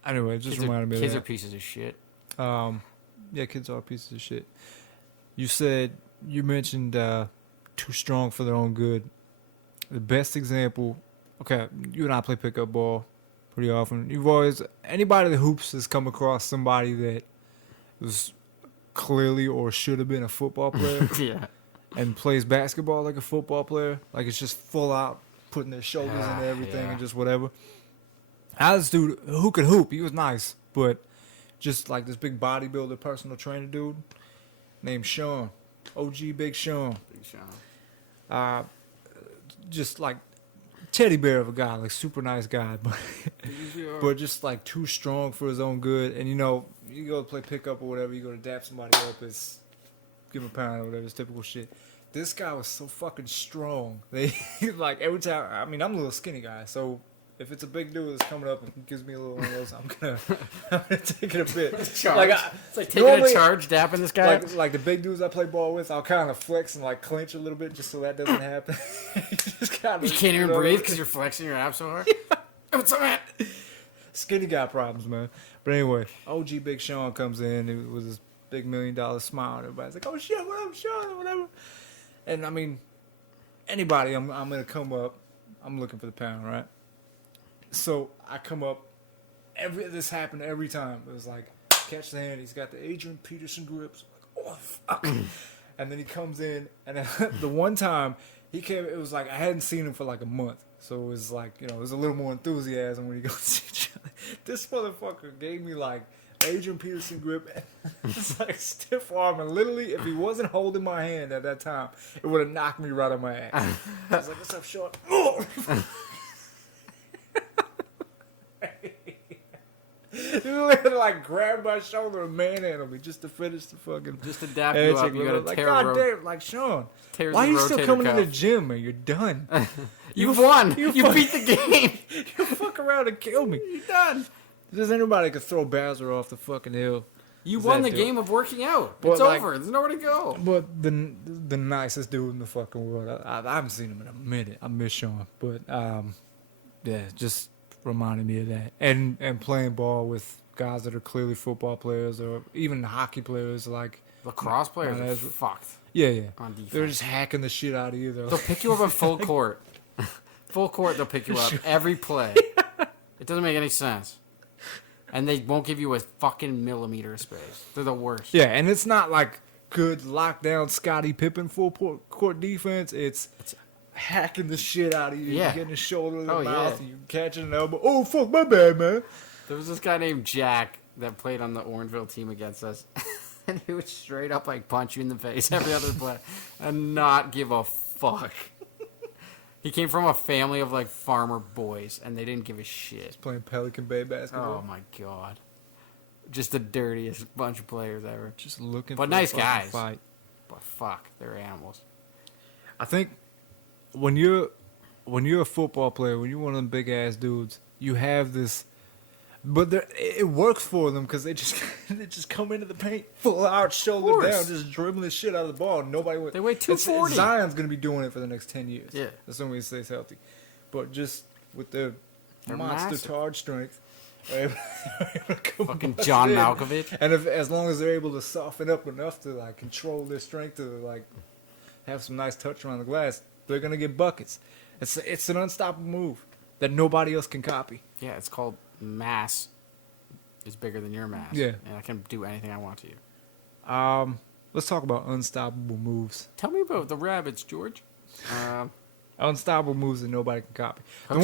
Anyway, it just reminded me of Kids that. are pieces of shit. Yeah, kids are pieces of shit. You mentioned too strong for their own good. The best example. Okay, you and I play pickup ball pretty often. Anybody that hoops has come across somebody that was clearly or should have been a football player Yeah. and plays basketball like a football player. Like it's just full out putting their shoulders into everything Yeah. and just whatever. I had this dude who could hoop. He was nice, but just like this big bodybuilder, personal trainer dude named Sean. OG Big Sean. Big Sean. Just like teddy bear of a guy, like super nice guy, but just like too strong for his own good. And you know, you go to play pickup or whatever, you go to dap somebody up, it's give him a pound or whatever, it's typical shit. This guy was so fucking strong. Like every time, I mean, I'm a little skinny guy, so if it's a big dude that's coming up and gives me a little one of those, I'm gonna take it a bit. It's like taking a charge, dapping this guy. Like the big dudes I play ball with, I'll kind of flex and like clench a little bit just so that doesn't happen. You can't even breathe because you're flexing your abs so hard. What's up, man? Skinny guy problems, man. But anyway, OG Big Sean comes in. It was this big $1 million smile. Everybody's like, "Oh shit, what up, Sean?" or whatever. And I mean, anybody, I'm gonna come up. I'm looking for the pound, right? So I come up. This happened every time. It was like, catch the hand. He's got the Adrian Peterson grips. I'm like, oh fuck. And then he comes in, and then the one time he came, it was like I hadn't seen him for like a month. So it was like, you know, there's a little more enthusiasm when you go see each other. This motherfucker gave me like Adrian Peterson grip. It's like stiff arm. And literally, if he wasn't holding my hand at that time, it would have knocked me right on my ass. I was like, "What's up, short?" He literally like grabbed my shoulder and manhandled me just to finish the fucking. Just to dap you up, you gotta like, tear God a damn, like Sean, tears why are the you still rotator coming to the cuff. gym, man? You're done. You've won. You beat the game. You fuck around and kill me. You're done. If there's anybody that could throw Bowser off the fucking hill. You Is won that the dude. game of working out. But It's like- over. There's nowhere to go. But the nicest dude in the fucking world. I haven't seen him in a minute. I miss Sean, but yeah, just reminded me of that. And playing ball with guys that are clearly football players or even hockey players, like Lacrosse players Not are as- fucked yeah, on defense. they're just hacking the shit out of you. They'll pick you up on full court. Full court, they'll pick you up every play. It doesn't make any sense. And they won't give you a fucking millimeter of space. They're the worst. Yeah, and it's not like good lockdown Scottie Pippen full court defense. It's hacking the shit out of you. Yeah. You're getting a shoulder in the Oh, mouth. yeah. And you catching an elbow. Oh, fuck, my bad, man. There was this guy named Jack that played on the Orangeville team against us. And he would straight up like punch you in the face every other play and not give a fuck. He came from a family of like farmer boys and they didn't give a shit. Playing Pelican Bay basketball. Oh my god. Just the dirtiest bunch of players ever. Just looking But for nice a fucking guys. fight. But fuck, they're animals. I think when you're a football player, when you're one of them big ass dudes, you have this. But it works for them because they just come into the paint full out, shoulder down, just dribbling shit out of the ball. Nobody would. They weigh 240. Zion's gonna be doing it for the next 10 years. Yeah, assuming he stays healthy. But just with their monster massive. charge strength, they're able to fucking John in. Malkovich. And as long as they're able to soften up enough to like control their strength to like have some nice touch around the glass, they're gonna get buckets. It's an unstoppable move that nobody else can copy. Yeah, it's called mass is bigger than your mass. Yeah. And I can do anything I want to you. Let's talk about unstoppable moves. Tell me about the rabbits, George. Unstoppable moves that nobody can copy. The Hook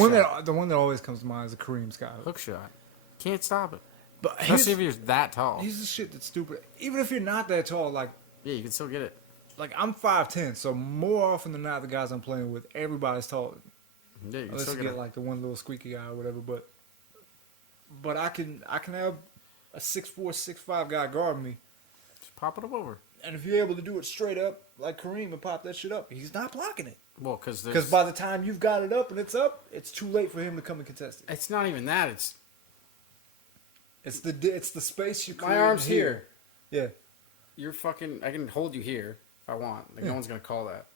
one that always comes to mind is a Kareem Skyhook. Hook shot. Can't stop it. But Especially if you're that tall. here's the shit that's stupid. Even if you're not that tall, like Yeah, you can still get it. I'm 5'10", so more often than not, the guys I'm playing with, everybody's taller. Yeah, you can Unless still you get get it. like the one little squeaky guy or whatever, but I can have a 6'4", 6'5" guy guard me, Just pop it up over. and if you're able to do it straight up like Kareem and pop that shit up, he's not blocking it. Well, because By the time you've got it up and it's up, it's too late for him to come and contest it. it's not even that. It's the space you create. My arm's here. Yeah. You're fucking. I can hold you here if I want. Like no one's gonna call that.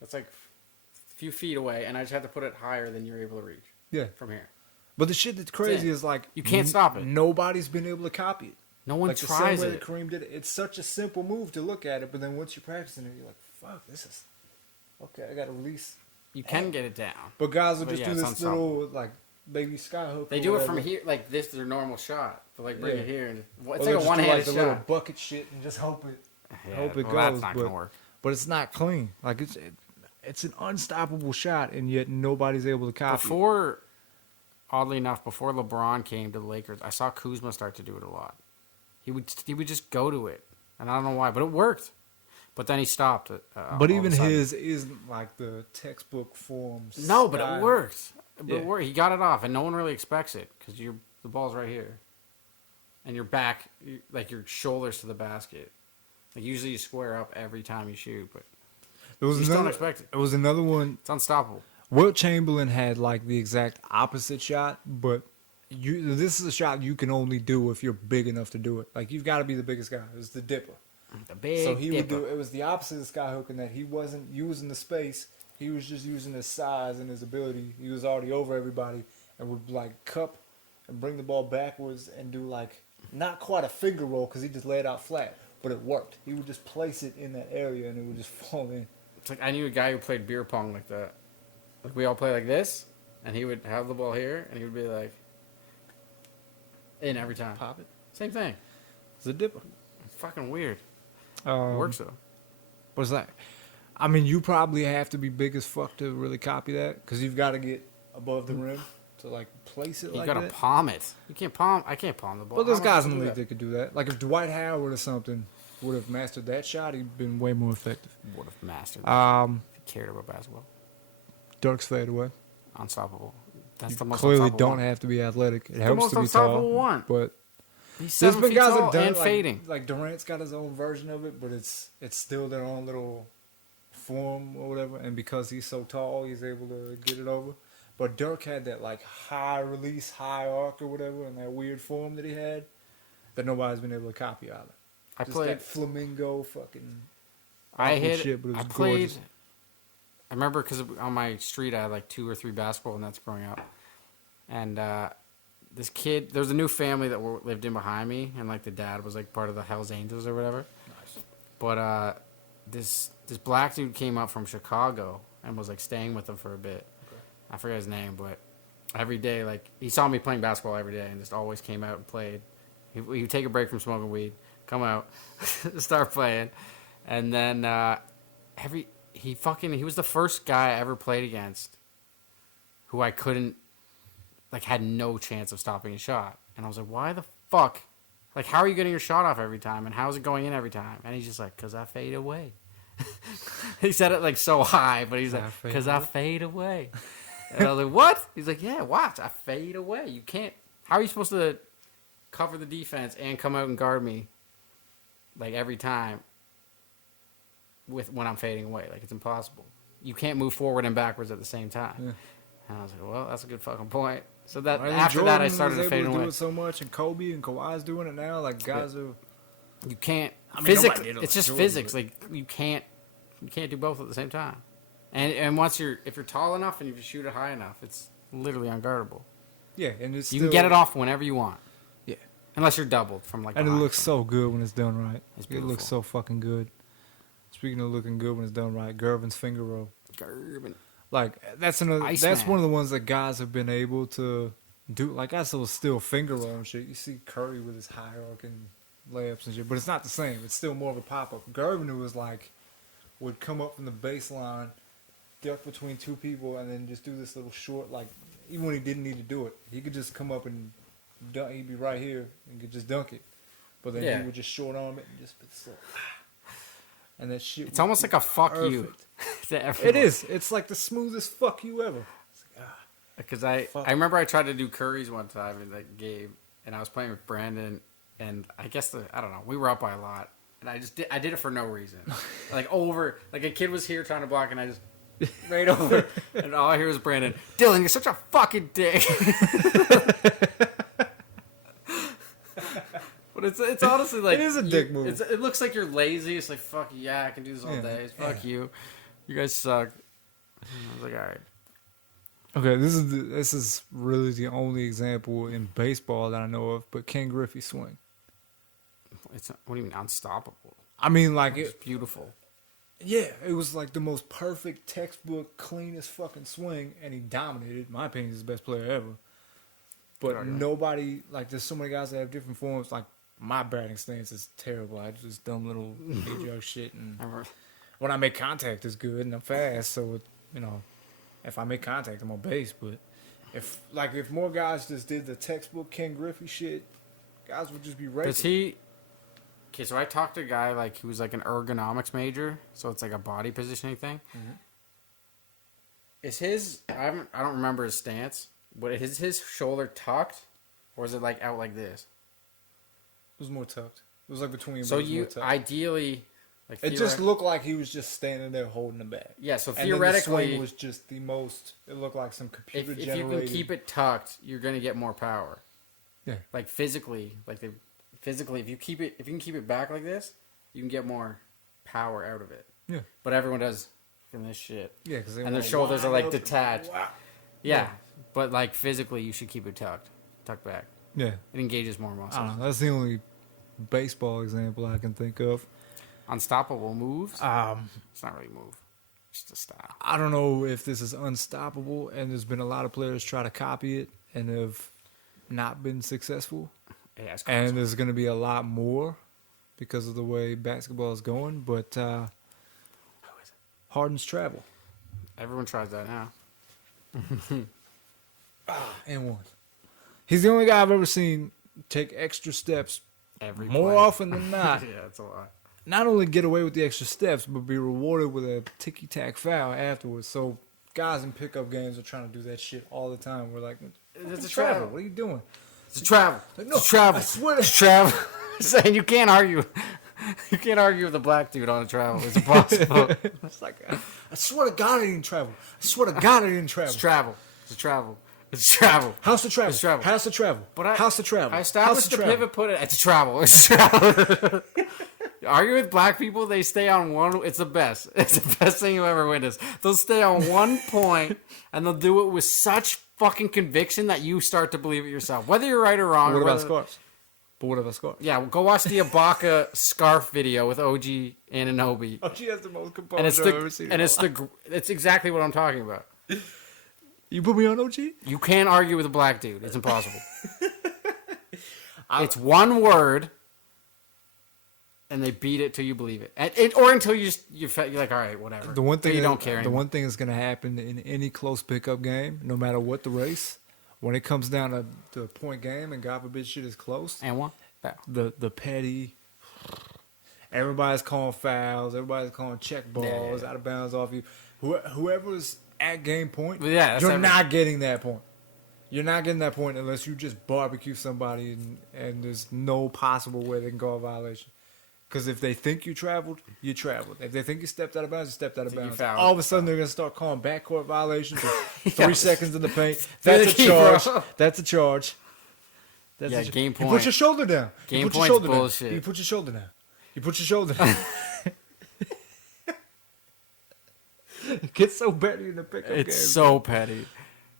That's like a few feet away, and I just have to put it higher than you're able to reach. Yeah. From here. But the shit that's crazy it. is like You can't stop it. Nobody's been able to copy it. No one Like the same tries way it. that Kareem did it. It's such a simple move to look at it, but then once you're practicing it, you're like, "Fuck, this is okay. I got to release." You can get it down. But guys will But just yeah, do it's this unstoppable. little like baby skyhook. They or do it from whatever. here, like this is their normal shot. But like bring Yeah. it here, and it's Or like they'll a just do, one-handed like the little shot. bucket shit and just hope it Yeah, hope it well, goes. that's not but, gonna work. but it's not clean. Like it's an unstoppable shot, and yet nobody's able to copy. Before, oddly enough, before LeBron came to the Lakers, I saw Kuzma start to do it a lot. He would just go to it, and I don't know why, but it worked. But then he stopped it. But all of even a sudden. his isn't like the textbook forms. No, but it worked. Yeah. It worked. He got it off, and no one really expects it because the ball's right here, and your back, like your shoulders to the basket. Like usually you square up every time you shoot, but It was you just don't another. expect it. It was another one. It's unstoppable. Wilt Chamberlain had like the exact opposite shot, but this is a shot you can only do if you're big enough to do it. Like you've got to be the biggest guy. It was the dipper. The big So he would dipper. do. It was the opposite of skyhook in that he wasn't using the space. He was just using his size and his ability. He was already over everybody and would like cup and bring the ball backwards and do like not quite a finger roll because he just laid out flat, but it worked. He would just place it in that area and it would just fall in. It's like I knew a guy who played beer pong like that. Like we all play like this, and he would have the ball here, and he would be like, in every time. Pop it. Same thing. It's a dipper. It's fucking weird. It works though. What's that? I mean, you probably have to be big as fuck to really copy that because you've got to get above the rim to like place it You like gotta that. palm it. You can't palm. I can't palm the ball. Well, there's How am I guys in supposed the to league do that could do that. Like if Dwight Howard or something would have mastered that shot, he'd been way more effective. that. Would have mastered. That. If he cared about basketball. Dirk's fade away. Unstoppable. That's You the most clearly unstoppable don't one. have to be athletic. It the helps most to be unstoppable tall. one. But He's there's 7 been feet guys tall that done and it, fading. Like Durant's got his own version of it, but it's still their own little form or whatever. And because he's so tall, he's able to get it over. But Dirk had that like high release, high arc or whatever, and that weird form that he had that nobody's been able to copy either. I Just played. that flamingo fucking. I awkward hit. shit, but it I was played. gorgeous. I remember because on my street I had like 2 or 3 basketball nets growing up, and this kid. There was a new family that lived in behind me, and like the dad was like part of the Hell's Angels or whatever. Nice. But this black dude came up from Chicago and was like staying with them for a bit. Okay. I forget his name, but every day like he saw me playing basketball every day and just always came out and played. He would take a break from smoking weed, come out, start playing, and then he was the first guy I ever played against who I couldn't, like, had no chance of stopping a shot. And I was like, why the fuck? Like, how are you getting your shot off every time? And how's it going in every time? And he's just like, because I fade away. He said it, like, so high, but he's like, because I fade away. And I was like, what? He's like, yeah, watch. I fade away. You can't. How are you supposed to cover the defense and come out and guard me, like, every time when I'm fading away? Like, it's impossible. You can't move forward and backwards at the same time. Yeah. And I was like, well, that's a good fucking point. So that I think after Jordan that, I started was to fade able to away. do it so much, and Kobe and Kawhi's doing it now. Like guys are. You can't. I mean, Physics. nobody did it It's like just Jordan, physics. but- Like you can't do both at the same time. And once if you're tall enough and if you shoot it high enough, it's literally unguardable. Yeah, and it's You still, can get it off whenever you want. Yeah, Unless you're doubled from like. and it behind looks someone. so good when it's done right. It's It looks beautiful. so fucking good. Speaking of looking good when it's done right, Gervin's finger roll. Gervin. Like that's another. Iceman. That's one of the ones that guys have been able to do. Like I still finger roll and shit. You see Curry with his high arcing layups and shit, but it's not the same. It's still more of a pop up. Gervin was like would come up from the baseline, duck between two people, and then just do this little short. Like even when he didn't need to do it, he could just come up and dunk. He'd be right here and could just dunk it. But then Yeah. he would just short arm it and just put this little. And that shit. It's almost like a fuck you. Perfect. To everyone. It is. It's like the smoothest fuck you ever. It's like, Because I remember I tried to do Curry's one time in that game, and I was playing with Brandon, and I guess I don't know, we were up by a lot, and I did it for no reason, like a kid was here trying to block, and I just right over, and all I hear was Brandon, Dylan, you're such a fucking dick. But it's honestly like It is a dick move. It looks like you're lazy. It's like fuck yeah, I can do this all Yeah, day. Fuck yeah. you, you guys suck. I was like, all right. Okay, this is really the only example in baseball that I know of, but Ken Griffey's swing. What do you mean unstoppable? I mean, like It's it. beautiful. Yeah, it was like the most perfect textbook, cleanest fucking swing, and he dominated. In my opinion, he's the best player ever. But argument. nobody, like, there's so many guys that have different forms. Like, my batting stance is terrible. I just dumb little knee-jerk shit, and I remember- when I make contact, it's good, and I'm fast. So, if I make contact, I'm on base. But if more guys just did the textbook Ken Griffey shit, guys would just be ready. Does he? Okay, so I talked to a guy like he was like an ergonomics major, so it's like a body positioning thing. Mm-hmm. Is his? I don't remember his stance. But is his shoulder tucked, or is it like out like this? It was more tucked. It was like between. So but it was more you tucked. ideally, like It just looked like he was just standing there holding the bat. yeah. So And then the theoretically, swing was just the most. It looked like some computer if you generated. can keep it tucked, you're gonna get more power. Yeah. Like physically, if you can keep it back like this, you can get more power out of it. Yeah. But everyone does from this shit. Yeah, because And their shoulders are like detached. Yeah, but like physically, you should keep it tucked back. Yeah. It engages more I muscles. don't know. That's the only baseball example I can think of. Unstoppable moves. It's not really a move. It's just a style. I don't know if this is unstoppable, and there's been a lot of players try to copy it and have not been successful. Yeah, it's And there's going to be a lot more because of the way basketball is going. But Harden's travel. everyone tries that now. And one. He's the only guy I've ever seen take extra steps Every more play. often than not. Yeah, it's a lot. Not only get away with the extra steps, but be rewarded with a ticky-tack foul afterwards. So guys in pickup games are trying to do that shit all the time. We're like, It's a travel. travel. What are you doing? It's a travel. Like, no, It's a travel. I swear to- It's a travel. Saying you can't argue. You can't argue with a black dude on a travel. It's impossible. It's like, I swear to God I didn't travel. I swear to God I didn't travel. It's travel. It's a travel. It's travel. How's the travel? It's travel. How's the travel? But How's the travel? I How's established the travel? pivot. Put it. It's a travel. It's a travel. Argue with black people. They stay on one. It's the best. It's the best thing you ever witnessed. They'll stay on one point, and they'll do it with such fucking conviction that you start to believe it yourself, whether you're right or wrong. What or about whether- scars? But what about scars? Yeah, go watch the Ibaka scarf video with OG Anunoby. Oh, she has the most composure And it's I've ever seen. it's exactly what I'm talking about. You put me on OG? You can't argue with a black dude. It's impossible. It's one word, and they beat it till you believe it, or until you're like, all right, whatever. The one thing you don't care. The Anymore. one thing that's going to happen in any close pickup game, no matter what the race, when it comes down to a point game and God forbid shit is close, and one. the petty, everybody's calling fouls, everybody's calling check balls, Yeah. out of bounds off you. Whoever's at game point, Well, yeah, that's you're everything. not getting that point. You're not getting that point unless you just barbecue somebody and there's no possible way they can call a violation. Because if they think you traveled, you traveled. If they think you stepped out of bounds, you stepped out of bounds. fouled. All of a sudden, they're going to start calling backcourt violations for 3 Yes. seconds in the paint. They're That's the a key, charge. bro. That's a charge. That's Yeah, a game You point. put your shoulder down. Game you put your point's shoulder bullshit. down. You put your shoulder down. You put your shoulder down. It gets so petty in the pickup game. It's so petty.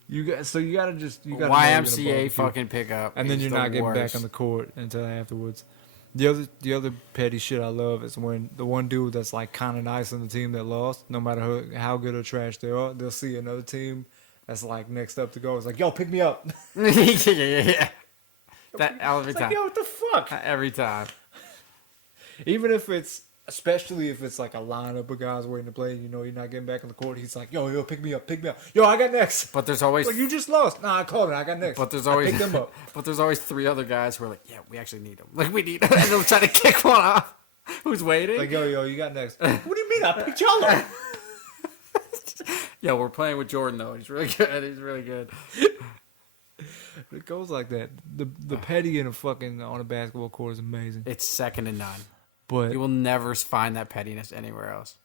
You gotta just you gotta know you're gonna YMCA barbecue. fucking pickup. And then is you're the not getting worst. back on the court until afterwards. The other petty shit I love is when the one dude that's like kind of nice on the team that lost, no matter how good or trash they are, they'll see another team that's like next up to go. It's like, yo, pick me up. yeah. That every It's time. like, yo, what the fuck? Every time. Even if it's, especially if it's like a lineup of guys waiting to play, you know, you're not getting back on the court. He's like, yo, pick me up. Yo, I got next. But there's always Like, you just lost. Nah, I called it. I got next. But there's I always picked them up. But there's always 3 other guys who are like, yeah, we actually need him. Like we need him. And they'll try to kick one off. Who's waiting? Like, yo, you got next. What do you mean? I picked y'all up. Yeah, we're playing with Jordan though. He's really good. He's really good. It goes like that. The petty in on a basketball court is amazing. It's second to none. But You will never find that pettiness anywhere else.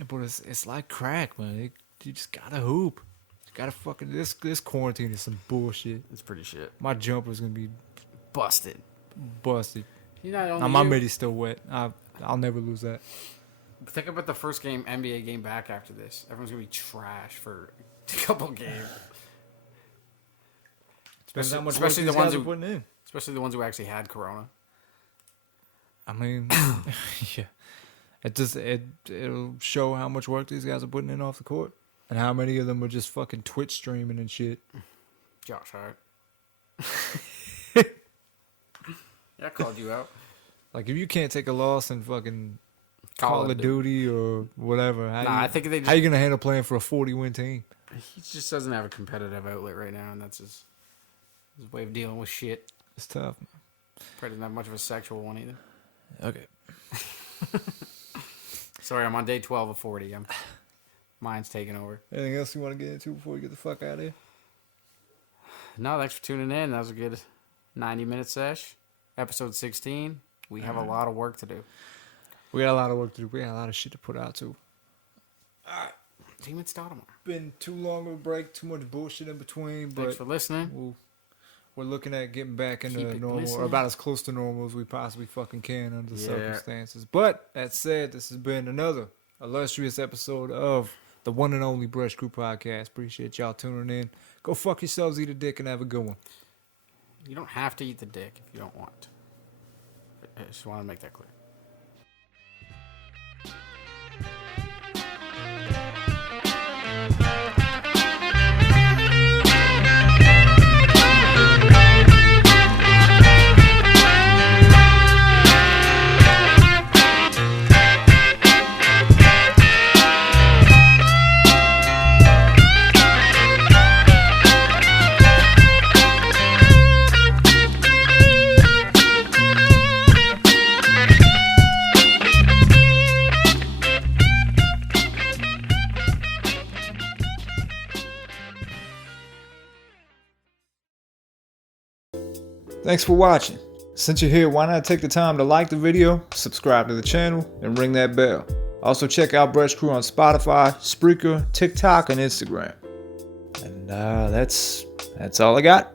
it's like crack, man. You just gotta hoop. You gotta fucking this quarantine is some bullshit. It's pretty shit. My jumper's gonna be Busted. busted. You not only Now my you. middy's still wet. I'll never lose that. Think about the first NBA game back after this. Everyone's gonna be trash for a couple games. Depends how much Especially work the these ones guys who- are putting in. Especially the ones who actually had Corona. I mean, yeah. It'll show how much work these guys are putting in off the court, and how many of them are just fucking Twitch streaming and shit. Josh Hart. Yeah, I called you out. Like, if you can't take a loss in fucking Call of Duty or whatever, I think they how you gonna handle playing for a 40-win team? He just doesn't have a competitive outlet right now, and that's his way of dealing with shit. It's tough. Probably doesn't have much of a sexual one either. Okay. Sorry, I'm on day 12 of 40. Mine's taking over. Anything else you want to get into before we get the fuck out of here? No, thanks for tuning in. That was a good 90-minute sesh. Episode 16. We have a lot of work to do. We got a lot of work to do. We got a lot of shit to put out too. Demon start tomorrow. Been too long of a break, too much bullshit in between, Thanks but for listening. we're looking at getting back into Keep it normal, listening. or about as close to normal as we possibly fucking can under the Yeah. circumstances. But that said, this has been another illustrious episode of the one and only Brush Crew Podcast. Appreciate y'all tuning in. Go fuck yourselves, eat a dick, and have a good one. You don't have to eat the dick if you don't want to. I just want to make that clear. Thanks for watching. Since you're here, why not take the time to like the video, subscribe to the channel, and ring that bell. Also check out Brush Crew on Spotify, Spreaker, TikTok, and Instagram. And that's all I got.